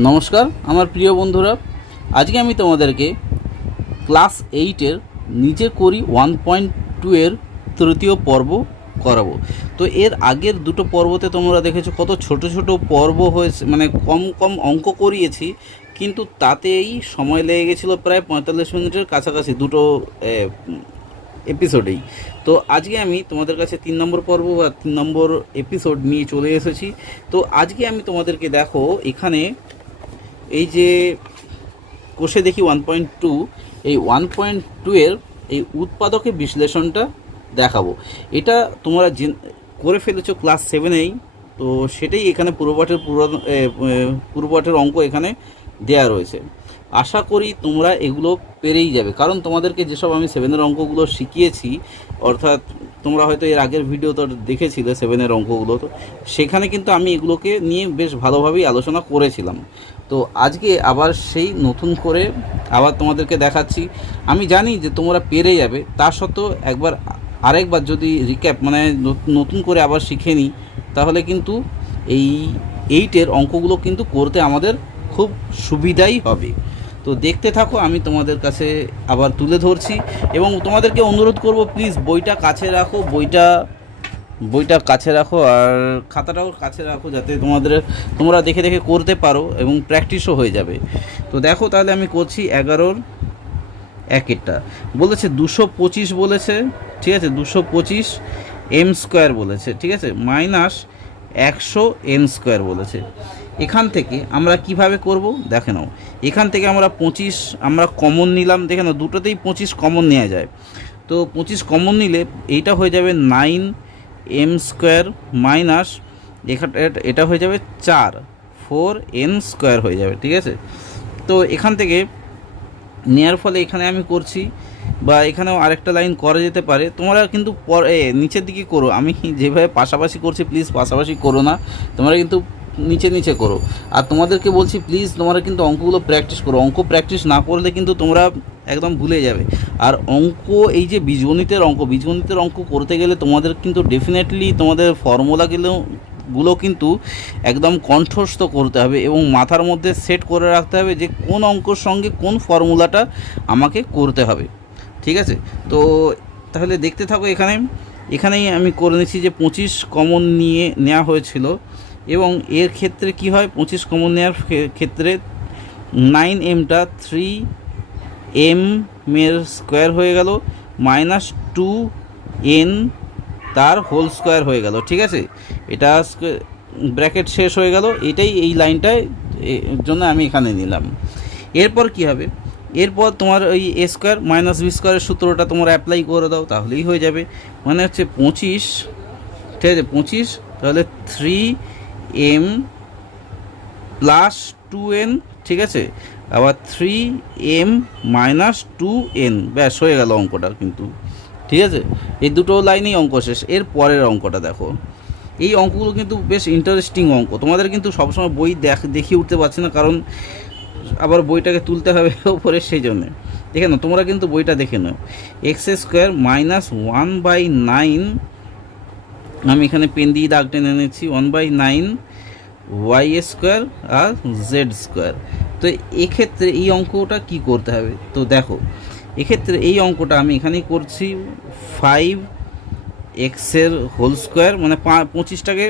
নমস্কার আমার প্রিয় বন্ধুরা, আজকে আমি তোমাদেরকে ক্লাস 8-এর নিজে করি 1.2 এর তৃতীয় পর্ব করাবো। তো এর আগের দুটো পর্বতে তোমরা দেখেছো কত ছোট ছোট পর্ব হয়েছে, মানে কম কম অঙ্ক করিয়েছি, কিন্তু তাতেই সময় লেগে গেছিলো প্রায় 45 মিনিটের কাছাকাছি দুটো এপিসোডেই। তো আজকে আমি তোমাদের কাছে 3 নম্বর পর্ব বা 3 নম্বর এপিসোড নিয়ে চলে এসেছি। তো আজকে আমি তোমাদেরকে দেখো এখানে এই যে কোষে দেখি 1.2, এই 1.2 এর এই উৎপাদকের বিশ্লেষণটা দেখাবো। এটা তোমরা করে ফেলেছো ক্লাস 7-এই, তো সেটাই এখানে পূর্বপাঠের অঙ্ক এখানে দেয়া রয়েছে। আশা করি তোমরা এগুলো পেরেই যাবে, কারণ তোমাদেরকে যেসব আমি 7-এর অঙ্কগুলো শিখিয়েছি, অর্থাৎ তোমরা হয়তো এর আগের ভিডিও তো দেখেছিলে 7-এর অঙ্কগুলো, তো সেখানে কিন্তু আমি এগুলোকে নিয়ে বেশ ভালোভাবেই আলোচনা করেছিলাম। তো আজকে আবার সেই নতুন করে আবার তোমাদেরকে দেখাচ্ছি। আমি জানি যে তোমরা পেরে যাবে, তা সত্ত্বেও আরেকবার যদি রিক্যাপ মানে নতুন করে আবার শিখে নিই, তাহলে কিন্তু এই 8-এর অঙ্কগুলো কিন্তু করতে আমাদের খুব সুবিধাই হবে। তো দেখতে থাকো, আমি তোমাদের কাছে আবার তুলে ধরছি এবং তোমাদেরকে অনুরোধ করব, প্লিজ বইটা কাছে রাখো, বইটা কাছে রাখো আর খাতাটাও কাছে রাখো, যাতে তোমরা দেখে দেখে করতে পারো এবং প্র্যাকটিসও হয়ে যাবে। তো দেখো তাহলে আমি করছি 11-র 1-এরটা। বলেছে 225 বলেছে, ঠিক আছে, 225 এম স্কোয়ার বলেছে, ঠিক আছে, মাইনাস 100 এন স্কোয়ার বলেছে। এখান থেকে আমরা কিভাবে করব দেখে নাও। এখান থেকে আমরা 25 আমরা কমন নিলাম, দেখে নাও দুটোতেই 25 কমন নেওয়া যায়। তো 25 কমন নিলে এইটা হয়ে যাবে 9 এম স্কোয়ার মাইনাস এটা হয়ে যাবে 4 এন স্কোয়ার হয়ে যাবে, ঠিক আছে। তো এখান থেকে নেওয়ার ফলে এখানে আমি করছি, বা এখানেও আরেকটা লাইন করা যেতে পারে, তোমরা কিন্তু নিচের দিকে করো। আমি যেভাবে পাশাপাশি করছি প্লিজ পাশাপাশি করো না, তোমরা কিন্তু নিচে নিচে করো। আর তোমাদেরকে বলছি প্লিজ তোমরা কিন্তু অঙ্কগুলো প্র্যাকটিস করো, অঙ্ক প্র্যাকটিস না করলে কিন্তু তোমরা একদম ভুলে যাবে। আর অঙ্ক এই যে বীজগণিতের অঙ্ক করতে গেলে তোমাদের কিন্তু ডেফিনেটলি তোমাদের ফর্মুলাগুলো কিন্তু একদম কণ্ঠস্থ করতে হবে এবং মাথার মধ্যে সেট করে রাখতে হবে যে কোন অঙ্কর সঙ্গে কোন ফর্মুলাটা আমাকে করতে হবে, ঠিক আছে। তো তাহলে দেখতে থাকো। এখানেই আমি করে নিচ্ছি যে 25 কমন নেওয়া হয়েছিল, এবং এর ক্ষেত্রে কি হয়, 25 কমন নেওয়ার ক্ষেত্রে 9mটা 3m এর স্কোয়ার হয়ে গেল মাইনাস 2n তার হোল স্কোয়ার হয়ে গেল, ঠিক আছে। এটা ব্র্যাকেট শেষ হয়ে গেল, এটাই এই লাইনটায় জন্য আমি এখানে নিলাম। এরপর কি হবে, এরপর তোমার ওই এ স্কোয়ার মাইনাস বি স্কোয়ারের সূত্রটা তোমরা অ্যাপ্লাই করে দাও, তাহলেই হয়ে যাবে। মানে হচ্ছে 25, ঠিক আছে, 25 তাহলে 3m প্লাস 2n, ঠিক আছে, আবার 3m মাইনাস 2n, ব্যাস হয়ে গেল অঙ্কটা কিন্তু, ঠিক আছে। এই দুটো লাইনেই অঙ্ক শেষ। এর পরের অঙ্কটা দেখো। এই অঙ্কগুলো কিন্তু বেশ ইন্টারেস্টিং অঙ্ক, তোমাদের কিন্তু সবসময় বই দেখিয়ে উঠতে পারছি না, কারণ আবার বইটাকে তুলতে হবে ওপরে, সেই জন্যে দেখে নাও, তোমরা কিন্তু বইটা দেখে নাও। এক্স স্কোয়ার মাইনাস 1/9, আমি এখানে পেন দিয়ে দাগ টেনে নিচ্ছি, 1/9 ওয়াই স্কোয়ার আর জেড স্কোয়ার। তো এক্ষেত্রে এই অঙ্কটা কি করতে হবে, তো দেখো এক্ষেত্রে এই অঙ্কটা আমি এখানেই করছি 5x-এর হোল স্কোয়ার, মানে 25টাকে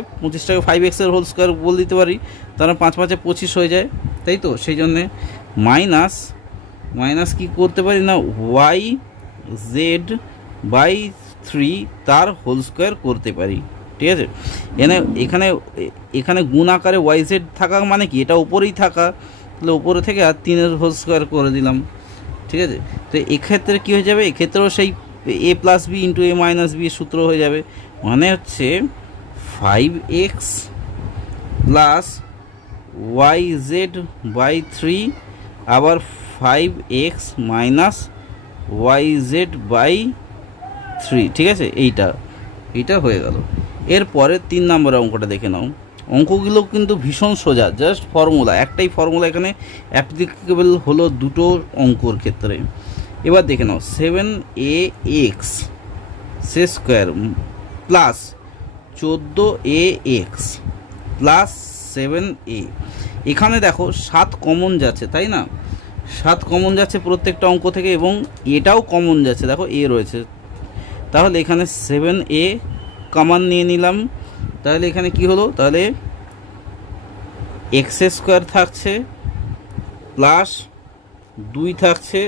5x-এর হোল স্কোয়ার বলে দিতে পারি, তাহলে 5 5 25 হয়ে যায়, তাই তো। সেই জন্যে মাইনাস কি করতে পারি না, y/z/3 তার হোল স্কোয়ার করতে পারি, ঠিক আছে। এখানে গুণ আকারে YZ থাকা মানে কি, এটা উপরেই থাকা, তাহলে উপরে থেকে আর 3-এর হোল স্কোয়ার করে দিলাম, ঠিক আছে। তো এক্ষেত্রে কী হয়ে যাবে, এক্ষেত্রেও সেই a plus B into a minus B সূত্র হয়ে যাবে, মানে হচ্ছে 5x প্লাস YZ/3 আবার 5x মাইনাস YZ/3, ঠিক আছে। এইটা হয়ে গেল। এরপরে 3 নম্বরের অঙ্কটা দেখে নাও। অঙ্কগুলো কিন্তু ভীষণ সোজা, জাস্ট ফর্মুলা, একটাই ফর্মুলা এখানে অ্যাপ্লিকেবল হলো দুটো অঙ্কর ক্ষেত্রে। এবার দেখে নাও 7ax square plus 14ax plus 7a, এখানে দেখো 7 কমন যাচ্ছে, তাই না? 7 কমন যাচ্ছে প্রত্যেকটা অঙ্ক থেকে, এবং এটাও কমন যাচ্ছে, দেখো এ রয়েছে। তাহলে এখানে 7a কমন নিয়ে নিলাম। তাহলে এখানে কি হলো, তাহলে এক্স স্কোয়ার থাকছে, প্লাস 2 থাকছে,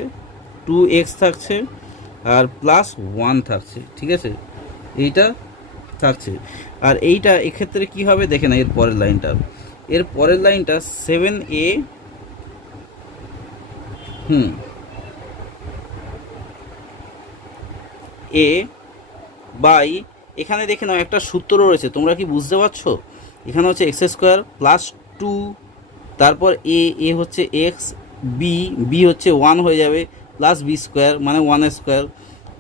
2x থাকছে, আর প্লাস 1 থাকছে, ঠিক আছে? এইটা থাকছে। আর এইটা এক্ষেত্রে কি হবে দেখে না, এর পরের লাইনটা, এর পরের লাইনটা 7a এ বাই, এখানে দেখে নাও একটা সূত্র রয়েছে, তোমরা কি বুঝতে পারছো? এখানে হচ্ছে এক্স স্কোয়ার প্লাস 2, তারপর এ হচ্ছে এক্স, বি হচ্ছে 1 হয়ে যাবে, প্লাস বি স্কোয়ার মানে 1 স্কোয়ার।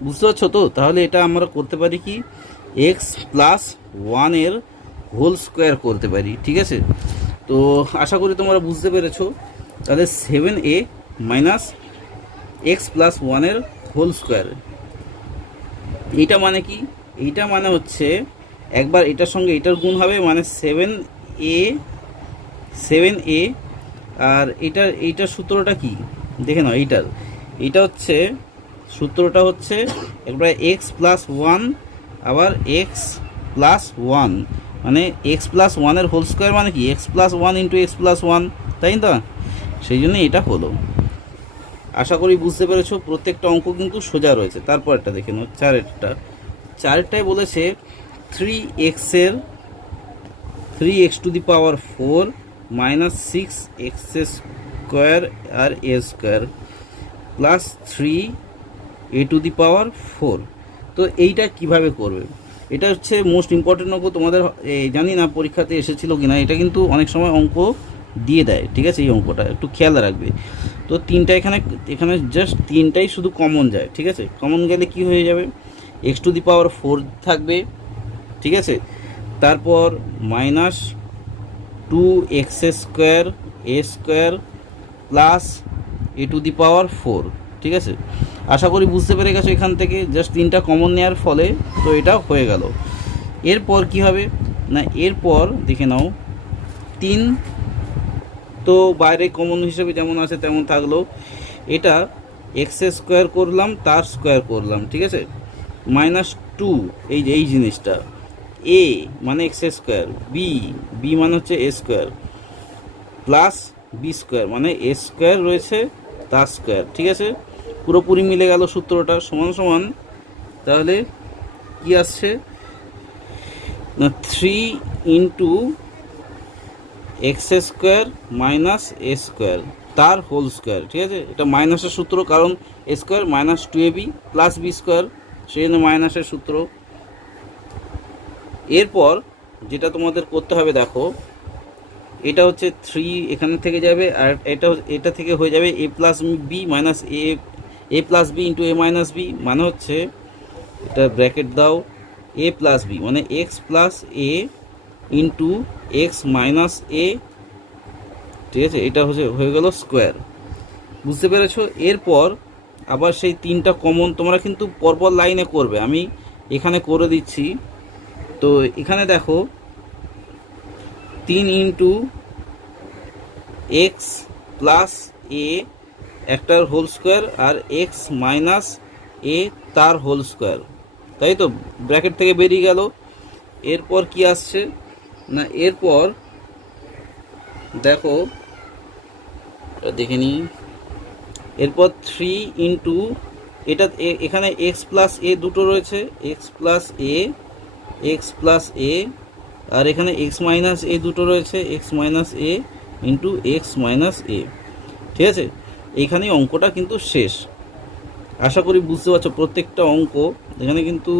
বুঝতে পারছো তো? তাহলে এটা আমরা করতে পারি কি, এক্স প্লাস 1 এর হোল স্কোয়ার করতে পারি, ঠিক আছে? তো আশা করি তোমরা বুঝতে পেরেছো। তাহলে 7a মাইনাস এক্স প্লাস 1 এর হোল স্কোয়ার, এইটা মানে কি? এইটা মানে হচ্ছে একবার এটার সঙ্গে এটার গুণ হবে, মানে 7a, আর এইটার সূত্রটা কি দেখে নাও। এইটা হচ্ছে সূত্রটা হচ্ছে একবার এক্স প্লাস 1 আবার এক্স প্লাস 1, মানে এক্স প্লাস 1 এর হোল স্কোয়ার মানে কি x plus 1 into x plus 1, তাই তো? সেই জন্য এটা হলো। আশা করি বুঝতে পেরেছো। প্রত্যেকটা অঙ্ক কিন্তু সোজা রয়েছে। তারপর একটা দেখে নাও, চারেরটায় বলেছে 3x to the power 4 minus 6x square আর a square plus 3a to the power 4। তো এইটা কিভাবে করবে? এটা হচ্ছে মোস্ট ইম্পর্টেন্ট অঙ্ক। তোমাদের জানি না পরীক্ষাতে এসেছিল কিনা, এটা কিন্তু অনেক সময় অঙ্ক দিয়ে দেয়, ঠিক আছে? এই অঙ্কটা একটু খেয়াল রাখবে। তো তিনটা এখানে জাস্ট তিনটাই শুধু কমন যায়, ঠিক আছে? কমন গেলে কি হয়ে যাবে, এক্স টু দি পাওয়ার 4 থাকবে, ঠিক আছে? তারপর minus 2x square a square plus a to the power 4, ঠিক আছে? আশা করি বুঝতে পেরে গেছো। এখান থেকে জাস্ট তিনটা কমন নেওয়ার ফলে তো এটা হয়ে গেল। এরপর কি হবে না, এরপর দেখে নাও 3 তো বাইরে কমন হিসেবে যেমন আছে তেমন থাকলো। এটা এক্স স্কোয়ার করলাম, তার স্কোয়ার করলাম, ঠিক আছে? মাইনাস 2, এই জিনিসটা, এ মানে এক্স স্কোয়ার, বি মানে হচ্ছে a square, plus b square মানে এ স্কোয়ার রয়েছে তার স্কোয়ার, ঠিক আছে? পুরোপুরি মিলে গেল সূত্রটা, সমান সমান। তাহলে কি আসছে না, 3 into x square minus a square তার হোল স্কোয়ার, ঠিক আছে? এটা মাইনাসের সূত্র, কারণ a square minus 2ab plus b square, সেই জন্য মাইনাসের সূত্র। এরপর যেটা তোমাদের করতে হবে, দেখো এটা হচ্ছে 3 এখানে থেকে যাবে, আর এটা থেকে হয়ে যাবে এ plus B minus A plus B into a minus B, মানে হচ্ছে এটা ব্র্যাকেট দাও, এ প্লাস বি মানে এক্স প্লাস এ ইন্টু এক্স মাইনাস এ, ঠিক আছে? এটা হয়ে গেল স্কোয়ার। বুঝতে পেরেছো? এরপর আবার সেই তিনটা কমন তোমরা কিন্তু পরপর লাইনে করবে, আমি এখানে করে দিচ্ছি। তো এখানে দেখো 3 ইন্টু এক্স প্লাস এ একটার হোল স্কোয়ার, আর এক্স মাইনাস এ তার হোল স্কোয়ার, তাই তো? ব্র্যাকেট থেকে বেরিয়ে গেল। এরপর কি আসছে না, এরপর দেখো দেখে নিই, এরপর 3 ইন্টু এটা এখানে এক্স প্লাস এ দুটো রয়েছে, এক্স প্লাস এ, আর এখানে এক্স মাইনাস এ দুটো রয়েছে, এক্স মাইনাস এ ইন্টু এক্স মাইনাস এ, ঠিক আছে? এইখানেই অঙ্কটা কিন্তু শেষ। আশা করি বুঝতে পারছো। প্রত্যেকটা অঙ্ক এখানে কিন্তু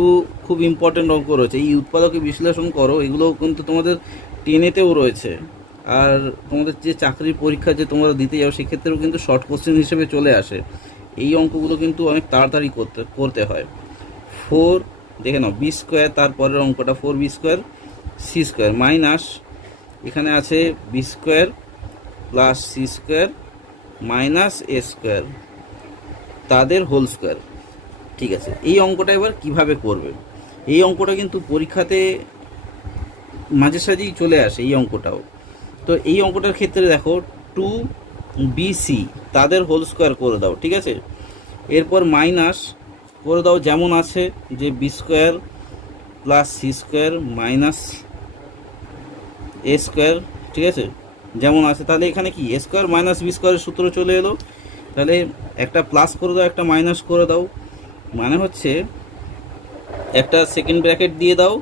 খুব ইম্পর্টেন্ট অঙ্ক রয়েছে। এই উৎপাদকে বিশ্লেষণ করো, এগুলো কিন্তু তোমাদের 10-এতেও রয়েছে। আর তোমাদের যে চাকরির পরীক্ষা যে তোমরা দিতে যাও, সেক্ষেত্রেও কিন্তু শর্ট কোশ্চেন হিসেবে চলে আসে। এই অঙ্কগুলো কিন্তু অনেক তাড়াতাড়ি করতে হয়। 4 দেখে নাও বি স্কোয়ার, তারপরের অঙ্কটা 4b square C square minus এখানে আছে b square plus C square minus a square তাদের হোল স্কোয়ার, ঠিক আছে? এই অঙ্কটা এবার কিভাবে করবে? এই অঙ্কটা কিন্তু পরীক্ষাতে মাঝে সাঝেই চলে আসে এই অঙ্কটাও। তো এই অঙ্কটার ক্ষেত্রে দেখো টু বিসি তাদের হোল স্কোয়ার করে দাও, ঠিক আছে। এরপর মাইনাস করে দাও যেমন আছে, যে b square plus C square minus a square, ঠিক আছে, যেমন আছে। তাহলে এখানে কি এ স্কোয়ার মাইনাস বি স্কোয়ারের সূত্র চলে এলো। তাহলে একটা প্লাস করে দাও, একটা মাইনাস করে দাও, মানে হচ্ছে একটা সেকেন্ড ব্র্যাকেট দিয়ে দাও,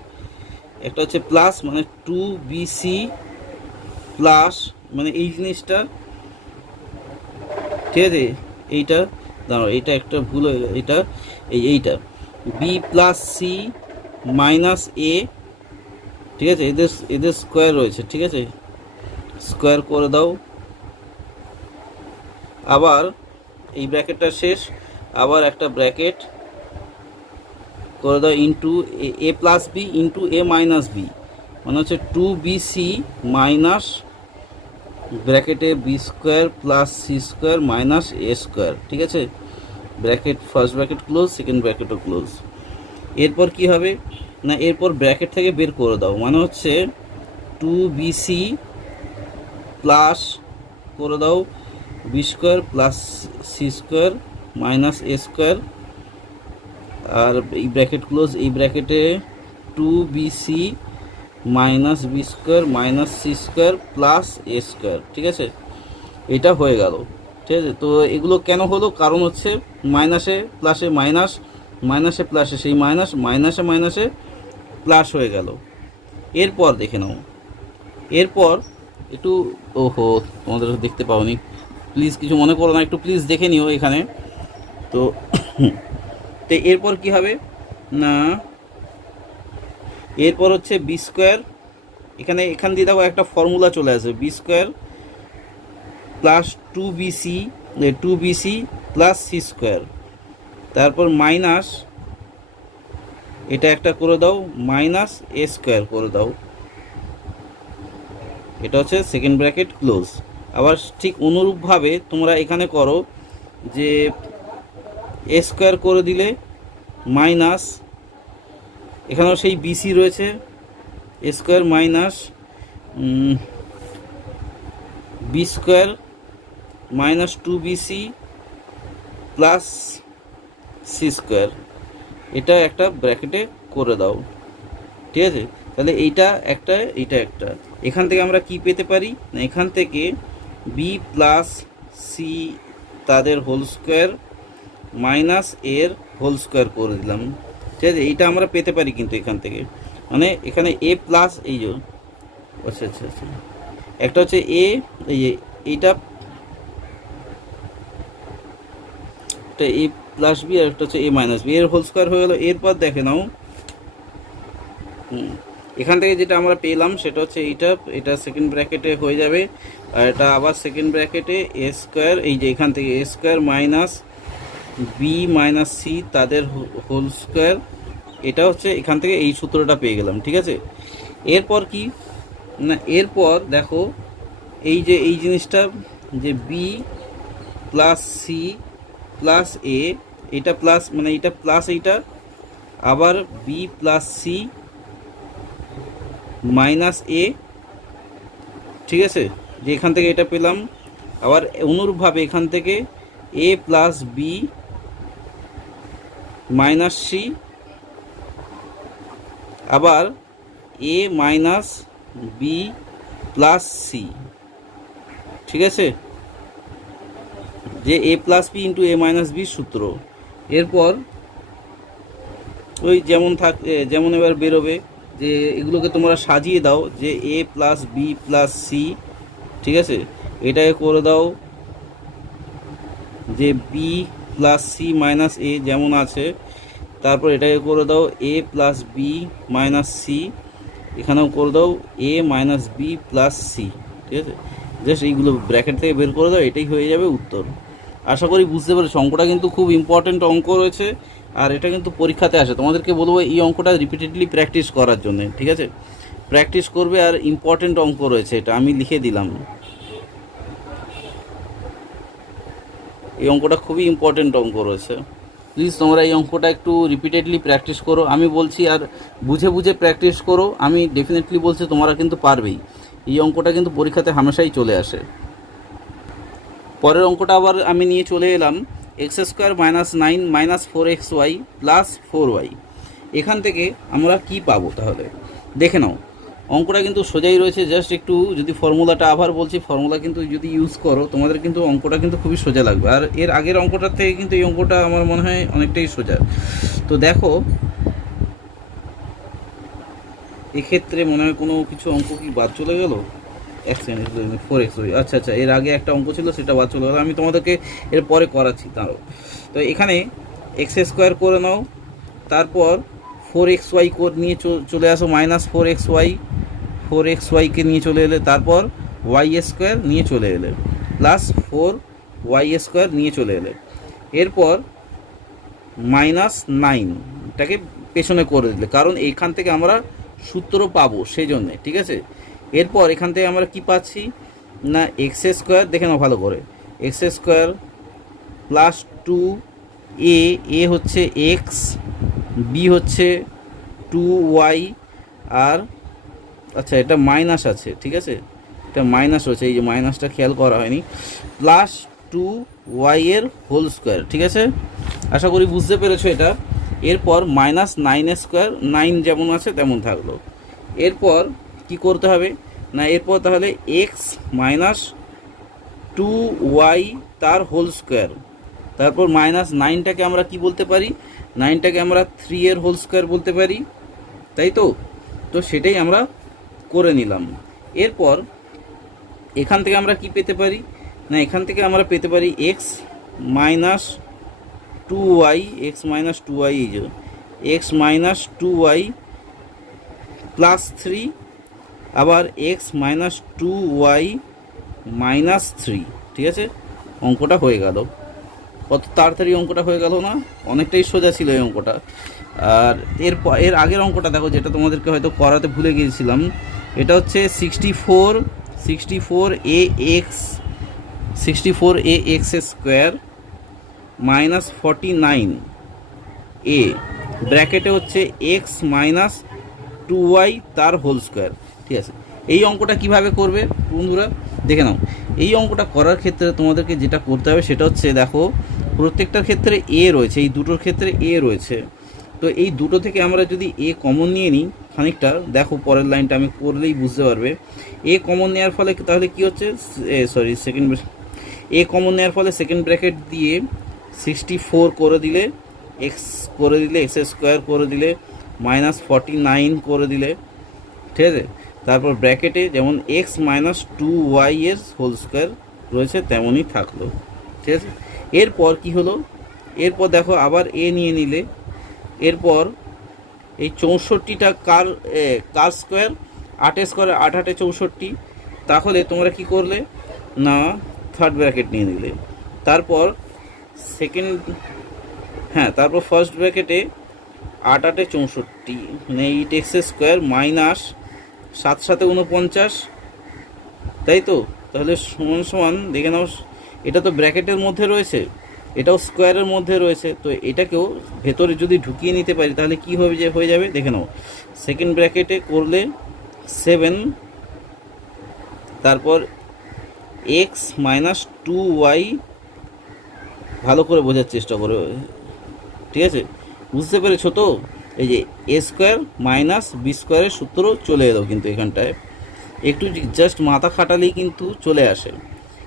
একটা হচ্ছে প্লাস, মানে টু বিসি প্লাস, মানে এই জিনিসটা, ঠিক আছে, এইটা দাঁড়াও, এইটা একটা ভুল হয়ে গেল, এটা এইটা বি প্লাস সি মাইনাস এ, ঠিক আছে, এদের এদের স্কোয়ার রয়েছে, ঠিক আছে, স্কোয়ার করে দাও। আবার এই ব্র্যাকেটটা শেষ, আবার একটা ব্র্যাকেট করে দাও into a plus B into a minus B, মানে হচ্ছে টু বি সি মাইনাস ব্র্যাকেটে b square plus C square minus a square, ঠিক আছে, bracket first bracket close, second ব্র্যাকেটও ক্লোজ। এরপর কি হবে না, এরপর ব্র্যাকেট থেকে বের করে দাও, মানে হচ্ছে টু বিসি প্লাস করে দাও b square plus C square minus a square, আর এই ব্র্যাকেট ক্লোজ, এই ব্র্যাকেটে two b c minus B square minus c square plus a square, ঠিক আছে, এটা হয়ে গেল, ঠিক আছে। তো এগুলো কেন হলো, কারণ হচ্ছে মাইনাসে প্লাসে মাইনাস, মাইনাসে প্লাসে সেই মাইনাস, মাইনাসে মাইনাসে প্লাস হয়ে গেল। এরপর দেখে নাও, এরপর একটু, ওহো তোমাদের দেখতে পাওনি, প্লিজ কিছু মনে করো না, একটু প্লিজ দেখে নিও এখানে। তো তো এরপর কি হবে না, এরপর হচ্ছে বি স্কোয়ার, এখান দিয়ে দেখো একটা ফর্মুলা চলে আসে, B square plus two BC plus C square, তারপর মাইনাস এটা একটা করে দাও মাইনাস এ স্কোয়ার করে দাও, এটা হচ্ছে সেকেন্ড ব্র্যাকেট ক্লোজ। আবার ঠিক অনুরূপভাবে তোমরা এখানে করো, যে এ স্কোয়ার করে দিলে মাইনাস, এখানেও সেই বিসি রয়েছে, a square minus B square minus two BC plus C square, এটা একটা ব্র্যাকেটে করে দাও, ঠিক আছে। তাহলে এইটা একটা, এইটা একটা, এখান থেকে আমরা কি পেতে পারি না, এখান থেকে বি প্লাস সি তাদের হোল স্কোয়ার মাইনাস এর হোল স্কোয়ার করে দিলাম, ঠিক আছে, এইটা আমরা পেতে পারি কিন্তু এখান থেকে, মানে এখানে এ প্লাস এই যে, আচ্ছা আচ্ছা আচ্ছা, একটা হচ্ছে এ, এইটা এ প্লাস বি, আর একটা হচ্ছে এ মাইনাস বি, এর হোল স্কোয়ার হয়ে গেল। এরপর দেখে নাও, এখান থেকে যেটা আমরা পেলাম সেটা হচ্ছে এটা সেকেন্ড ব্র্যাকেটে হয়ে যাবে, আর এটা আবার সেকেন্ড ব্র্যাকেটে এ স্কোয়ার, এই যে এখান থেকে a square minus b minus c তাদের হোল স্কোয়ার, এটা হচ্ছে এখান থেকে এই সূত্রটা পেয়ে গেলাম, ঠিক আছে। এরপর কি না, এরপর দেখো এই যে এই জিনিসটা, যে বি প্লাস সি প্লাস এ, এটা প্লাস, মানে এটা প্লাস এইটা, আবার বি প্লাস সি মাইনাস এ, ঠিক আছে, যে এখান থেকে এটা পেলাম। আবার অনুরূপভাবে এখান থেকে এ প্লাস বি মাইনাস সি, আবার A minus B plus C, ঠিক আছে, যে এ plus B into a minus B সূত্র। এরপর ওই যেমন এবার বেরোবে, যে এগুলোকে তোমরা সাজিয়ে দাও, যে এ প্লাস বি প্লাস সি, ঠিক আছে, এটাকে করে দাও যে বি প্লাস সি মাইনাস এ যেমন আছে, তারপর এটাকে করে দাও এ প্লাস বি মাইনাস সি, এখানেও করে দাও এ মাইনাস বি প্লাস সি, ঠিক আছে, জাস্ট এইগুলো ব্র্যাকেট থেকে বের করে দাও, এটাই হয়ে যাবে উত্তর। আশা করি বুঝতে পেরেছো, অঙ্কটা কিন্তু খুব ইম্পর্টেন্ট অঙ্ক রয়েছে, আর এটা কিন্তু পরীক্ষাতে আসে। তোমাদেরকে বলবো এই অঙ্কটা রিপিটেডলি প্র্যাকটিস করার জন্য, ঠিক আছে, প্র্যাকটিস করবে, আর ইম্পর্টেন্ট অঙ্ক রয়েছে, এটা আমি লিখে দিলাম, এই অঙ্কটা খুবই ইম্পর্টেন্ট অঙ্ক রয়েছে। প্লিজ তোমরা এই অঙ্কটা একটু রিপিটেডলি প্র্যাকটিস করো, আমি বলছি, আর বুঝে বুঝে প্র্যাকটিস করো, আমি ডেফিনেটলি বলছি তোমরা কিন্তু পারবেই। এই অঙ্কটা কিন্তু পরীক্ষাতে হামেশাই চলে আসে। পরের অঙ্কটা আবার আমি নিয়ে চলে এলাম x square minus 9 minus 4xy plus 4y। এখান থেকে আমরা কি পাবো তাহলে দেখে নাও। অঙ্কটা কিন্তু সোজাই রয়েছে, জাস্ট একটু যদি ফর্মুলাটা আবার বলছি, ফর্মুলা কিন্তু যদি ইউজ করো তোমাদের কিন্তু অঙ্কটা কিন্তু খুবই সোজা লাগবে। আর এর আগের অঙ্কটার থেকে কিন্তু এই অঙ্কটা আমার মনে হয় অনেকটাই সোজা। তো দেখো এক্ষেত্রে মনে হয় কোনো কিছু অঙ্ক কি বাদ চলে গেল। 4xy, আচ্ছা আচ্ছা, এর আগে একটা অঙ্ক ছিল সেটা বাদ চলে গেল, আমি তোমাদেরকে এর পরে করাচ্ছি তারও। তো এখানে এক্স স্কোয়ার করে নাও, তারপর 4xy নিয়ে চলে আসো মাইনাস 4xyকে নিয়ে চলে এলে, তারপর ওয়াই স্কোয়ার নিয়ে চলে এলে প্লাস 4y স্কোয়ার নিয়ে চলে এলে, এরপর মাইনাস 9টাকে পেছনে করে দিলে, কারণ এইখান থেকে আমরা সূত্র পাবো সেই জন্যে, ঠিক আছে। এরপর এখান থেকে আমরা কি পাচ্ছি না এক্স স্কোয়ার, দেখে নাও ভালো করে, এক্স স্কোয়ার প্লাস 2a হচ্ছে এক্স, বি হচ্ছে 2y, আর আচ্ছা এটা মাইনাস আছে, ঠিক আছে, এটা মাইনাস রয়েছে, এই যে মাইনাসটা খেয়াল করা হয়নি, প্লাস 2y এর হোল স্কোয়ার, ঠিক আছে। আশা করি বুঝতে পেরেছো এটা। এরপর মাইনাস 9 স্কোয়ার, 9 যেমন আছে তেমন থাকলো। এরপর কি করতে হবে না, এরপর তাহলে এক্স মাইনাস 2y তার হোল স্কোয়ার, তারপর মাইনাস 9টাকে আমরা কি বলতে পারি, 9টাকে আমরা 3 এর হোল স্কোয়ার বলতে পারি, তাই তো। তো সেটাই আমরা করে নিলাম। এরপর এখান থেকে আমরা কি পেতে পারি না, এখান থেকে আমরা পেতে পারি x minus 2y, x minus 2y, এই যে এক্স মাইনাস 2y প্লাস 3, আবার এক্স মাইনাস 2y মাইনাস 3, ঠিক আছে। অঙ্কটা হয়ে গেল। কত তাড়াতাড়ি অঙ্কটা হয়ে গেল না, অনেকটাই সোজা ছিল এই অঙ্কটা। আর এর আগের অঙ্কটা দেখো, যেটা তোমাদেরকে হয়তো করাতে ভুলে গিয়েছিলাম, এটা হচ্ছে 64 স্কোয়ার মাইনাস 49 ব্র্যাকেটে হচ্ছে এক্স মাইনাস 2y তার হোল স্কোয়ার, ঠিক আছে। এই অঙ্কটা কিভাবে করবে বন্ধুরা দেখে নাও। এই অঙ্কটা করার ক্ষেত্রে তোমাদেরকে যেটা করতে হবে সেটা হচ্ছে, দেখো প্রত্যেকটার ক্ষেত্রে এ রয়েছে, এই দুটোর ক্ষেত্রে এ রয়েছে, তো এই দুটো থেকে আমরা যদি এ কমন নিয়ে নিই খানিকটা, দেখো পরের লাইনটা আমি করলেই বুঝতে পারবে। এ কমন নেওয়ার ফলে তাহলে কি হচ্ছে, এ কমন নেওয়ার ফলে সেকেন্ড ব্র্যাকেট দিয়ে 64 করে দিলে, এক্স করে দিলে, এক্স স্কোয়ার করে দিলে, মাইনাস 49 করে দিলে, ঠিক আছে। তারপর ব্র্যাকেটে যেমন এক্স মাইনাস 2y এর হোল স্কোয়ার রয়েছে তেমনই থাকলো, ঠিক আছে। এরপর কি হলো, এরপর দেখো আবার এ নিয়ে নিলে, এরপর এই 64টা কার স্কোয়ার, 8 স্কোয়ার 8 8 64, তাহলে তোমরা কি করলে না থার্ড ব্র্যাকেট নিয়ে নিলে, তারপর তারপর ফার্স্ট ব্র্যাকেটে 8 8 64 মানে 8x স্কোয়ার মাইনাস 7 7 49, তাই তো। তাহলে সমান সমান দেখে নাও, এটা তো ব্র্যাকেটের মধ্যে রয়েছে, এটাও স্কোয়ারের মধ্যে রয়েছে, তো এটাকেও ভেতরে যদি ঢুকিয়ে নিতে পারি তাহলে কি হয়ে যাবে দেখে নাও। সেকেন্ড ব্র্যাকেটে করলে 7, তারপর এক্স মাইনাস 2y, ভালো করে বোঝার চেষ্টা করো, ঠিক আছে, বুঝতে পেরেছো তো। এই যে এ স্কোয়ার মাইনাস বি স্কোয়ারের সূত্র চলে এলো কিন্তু এখানটায়, একটু জাস্ট মাথা খাটালেই কিন্তু চলে আসে,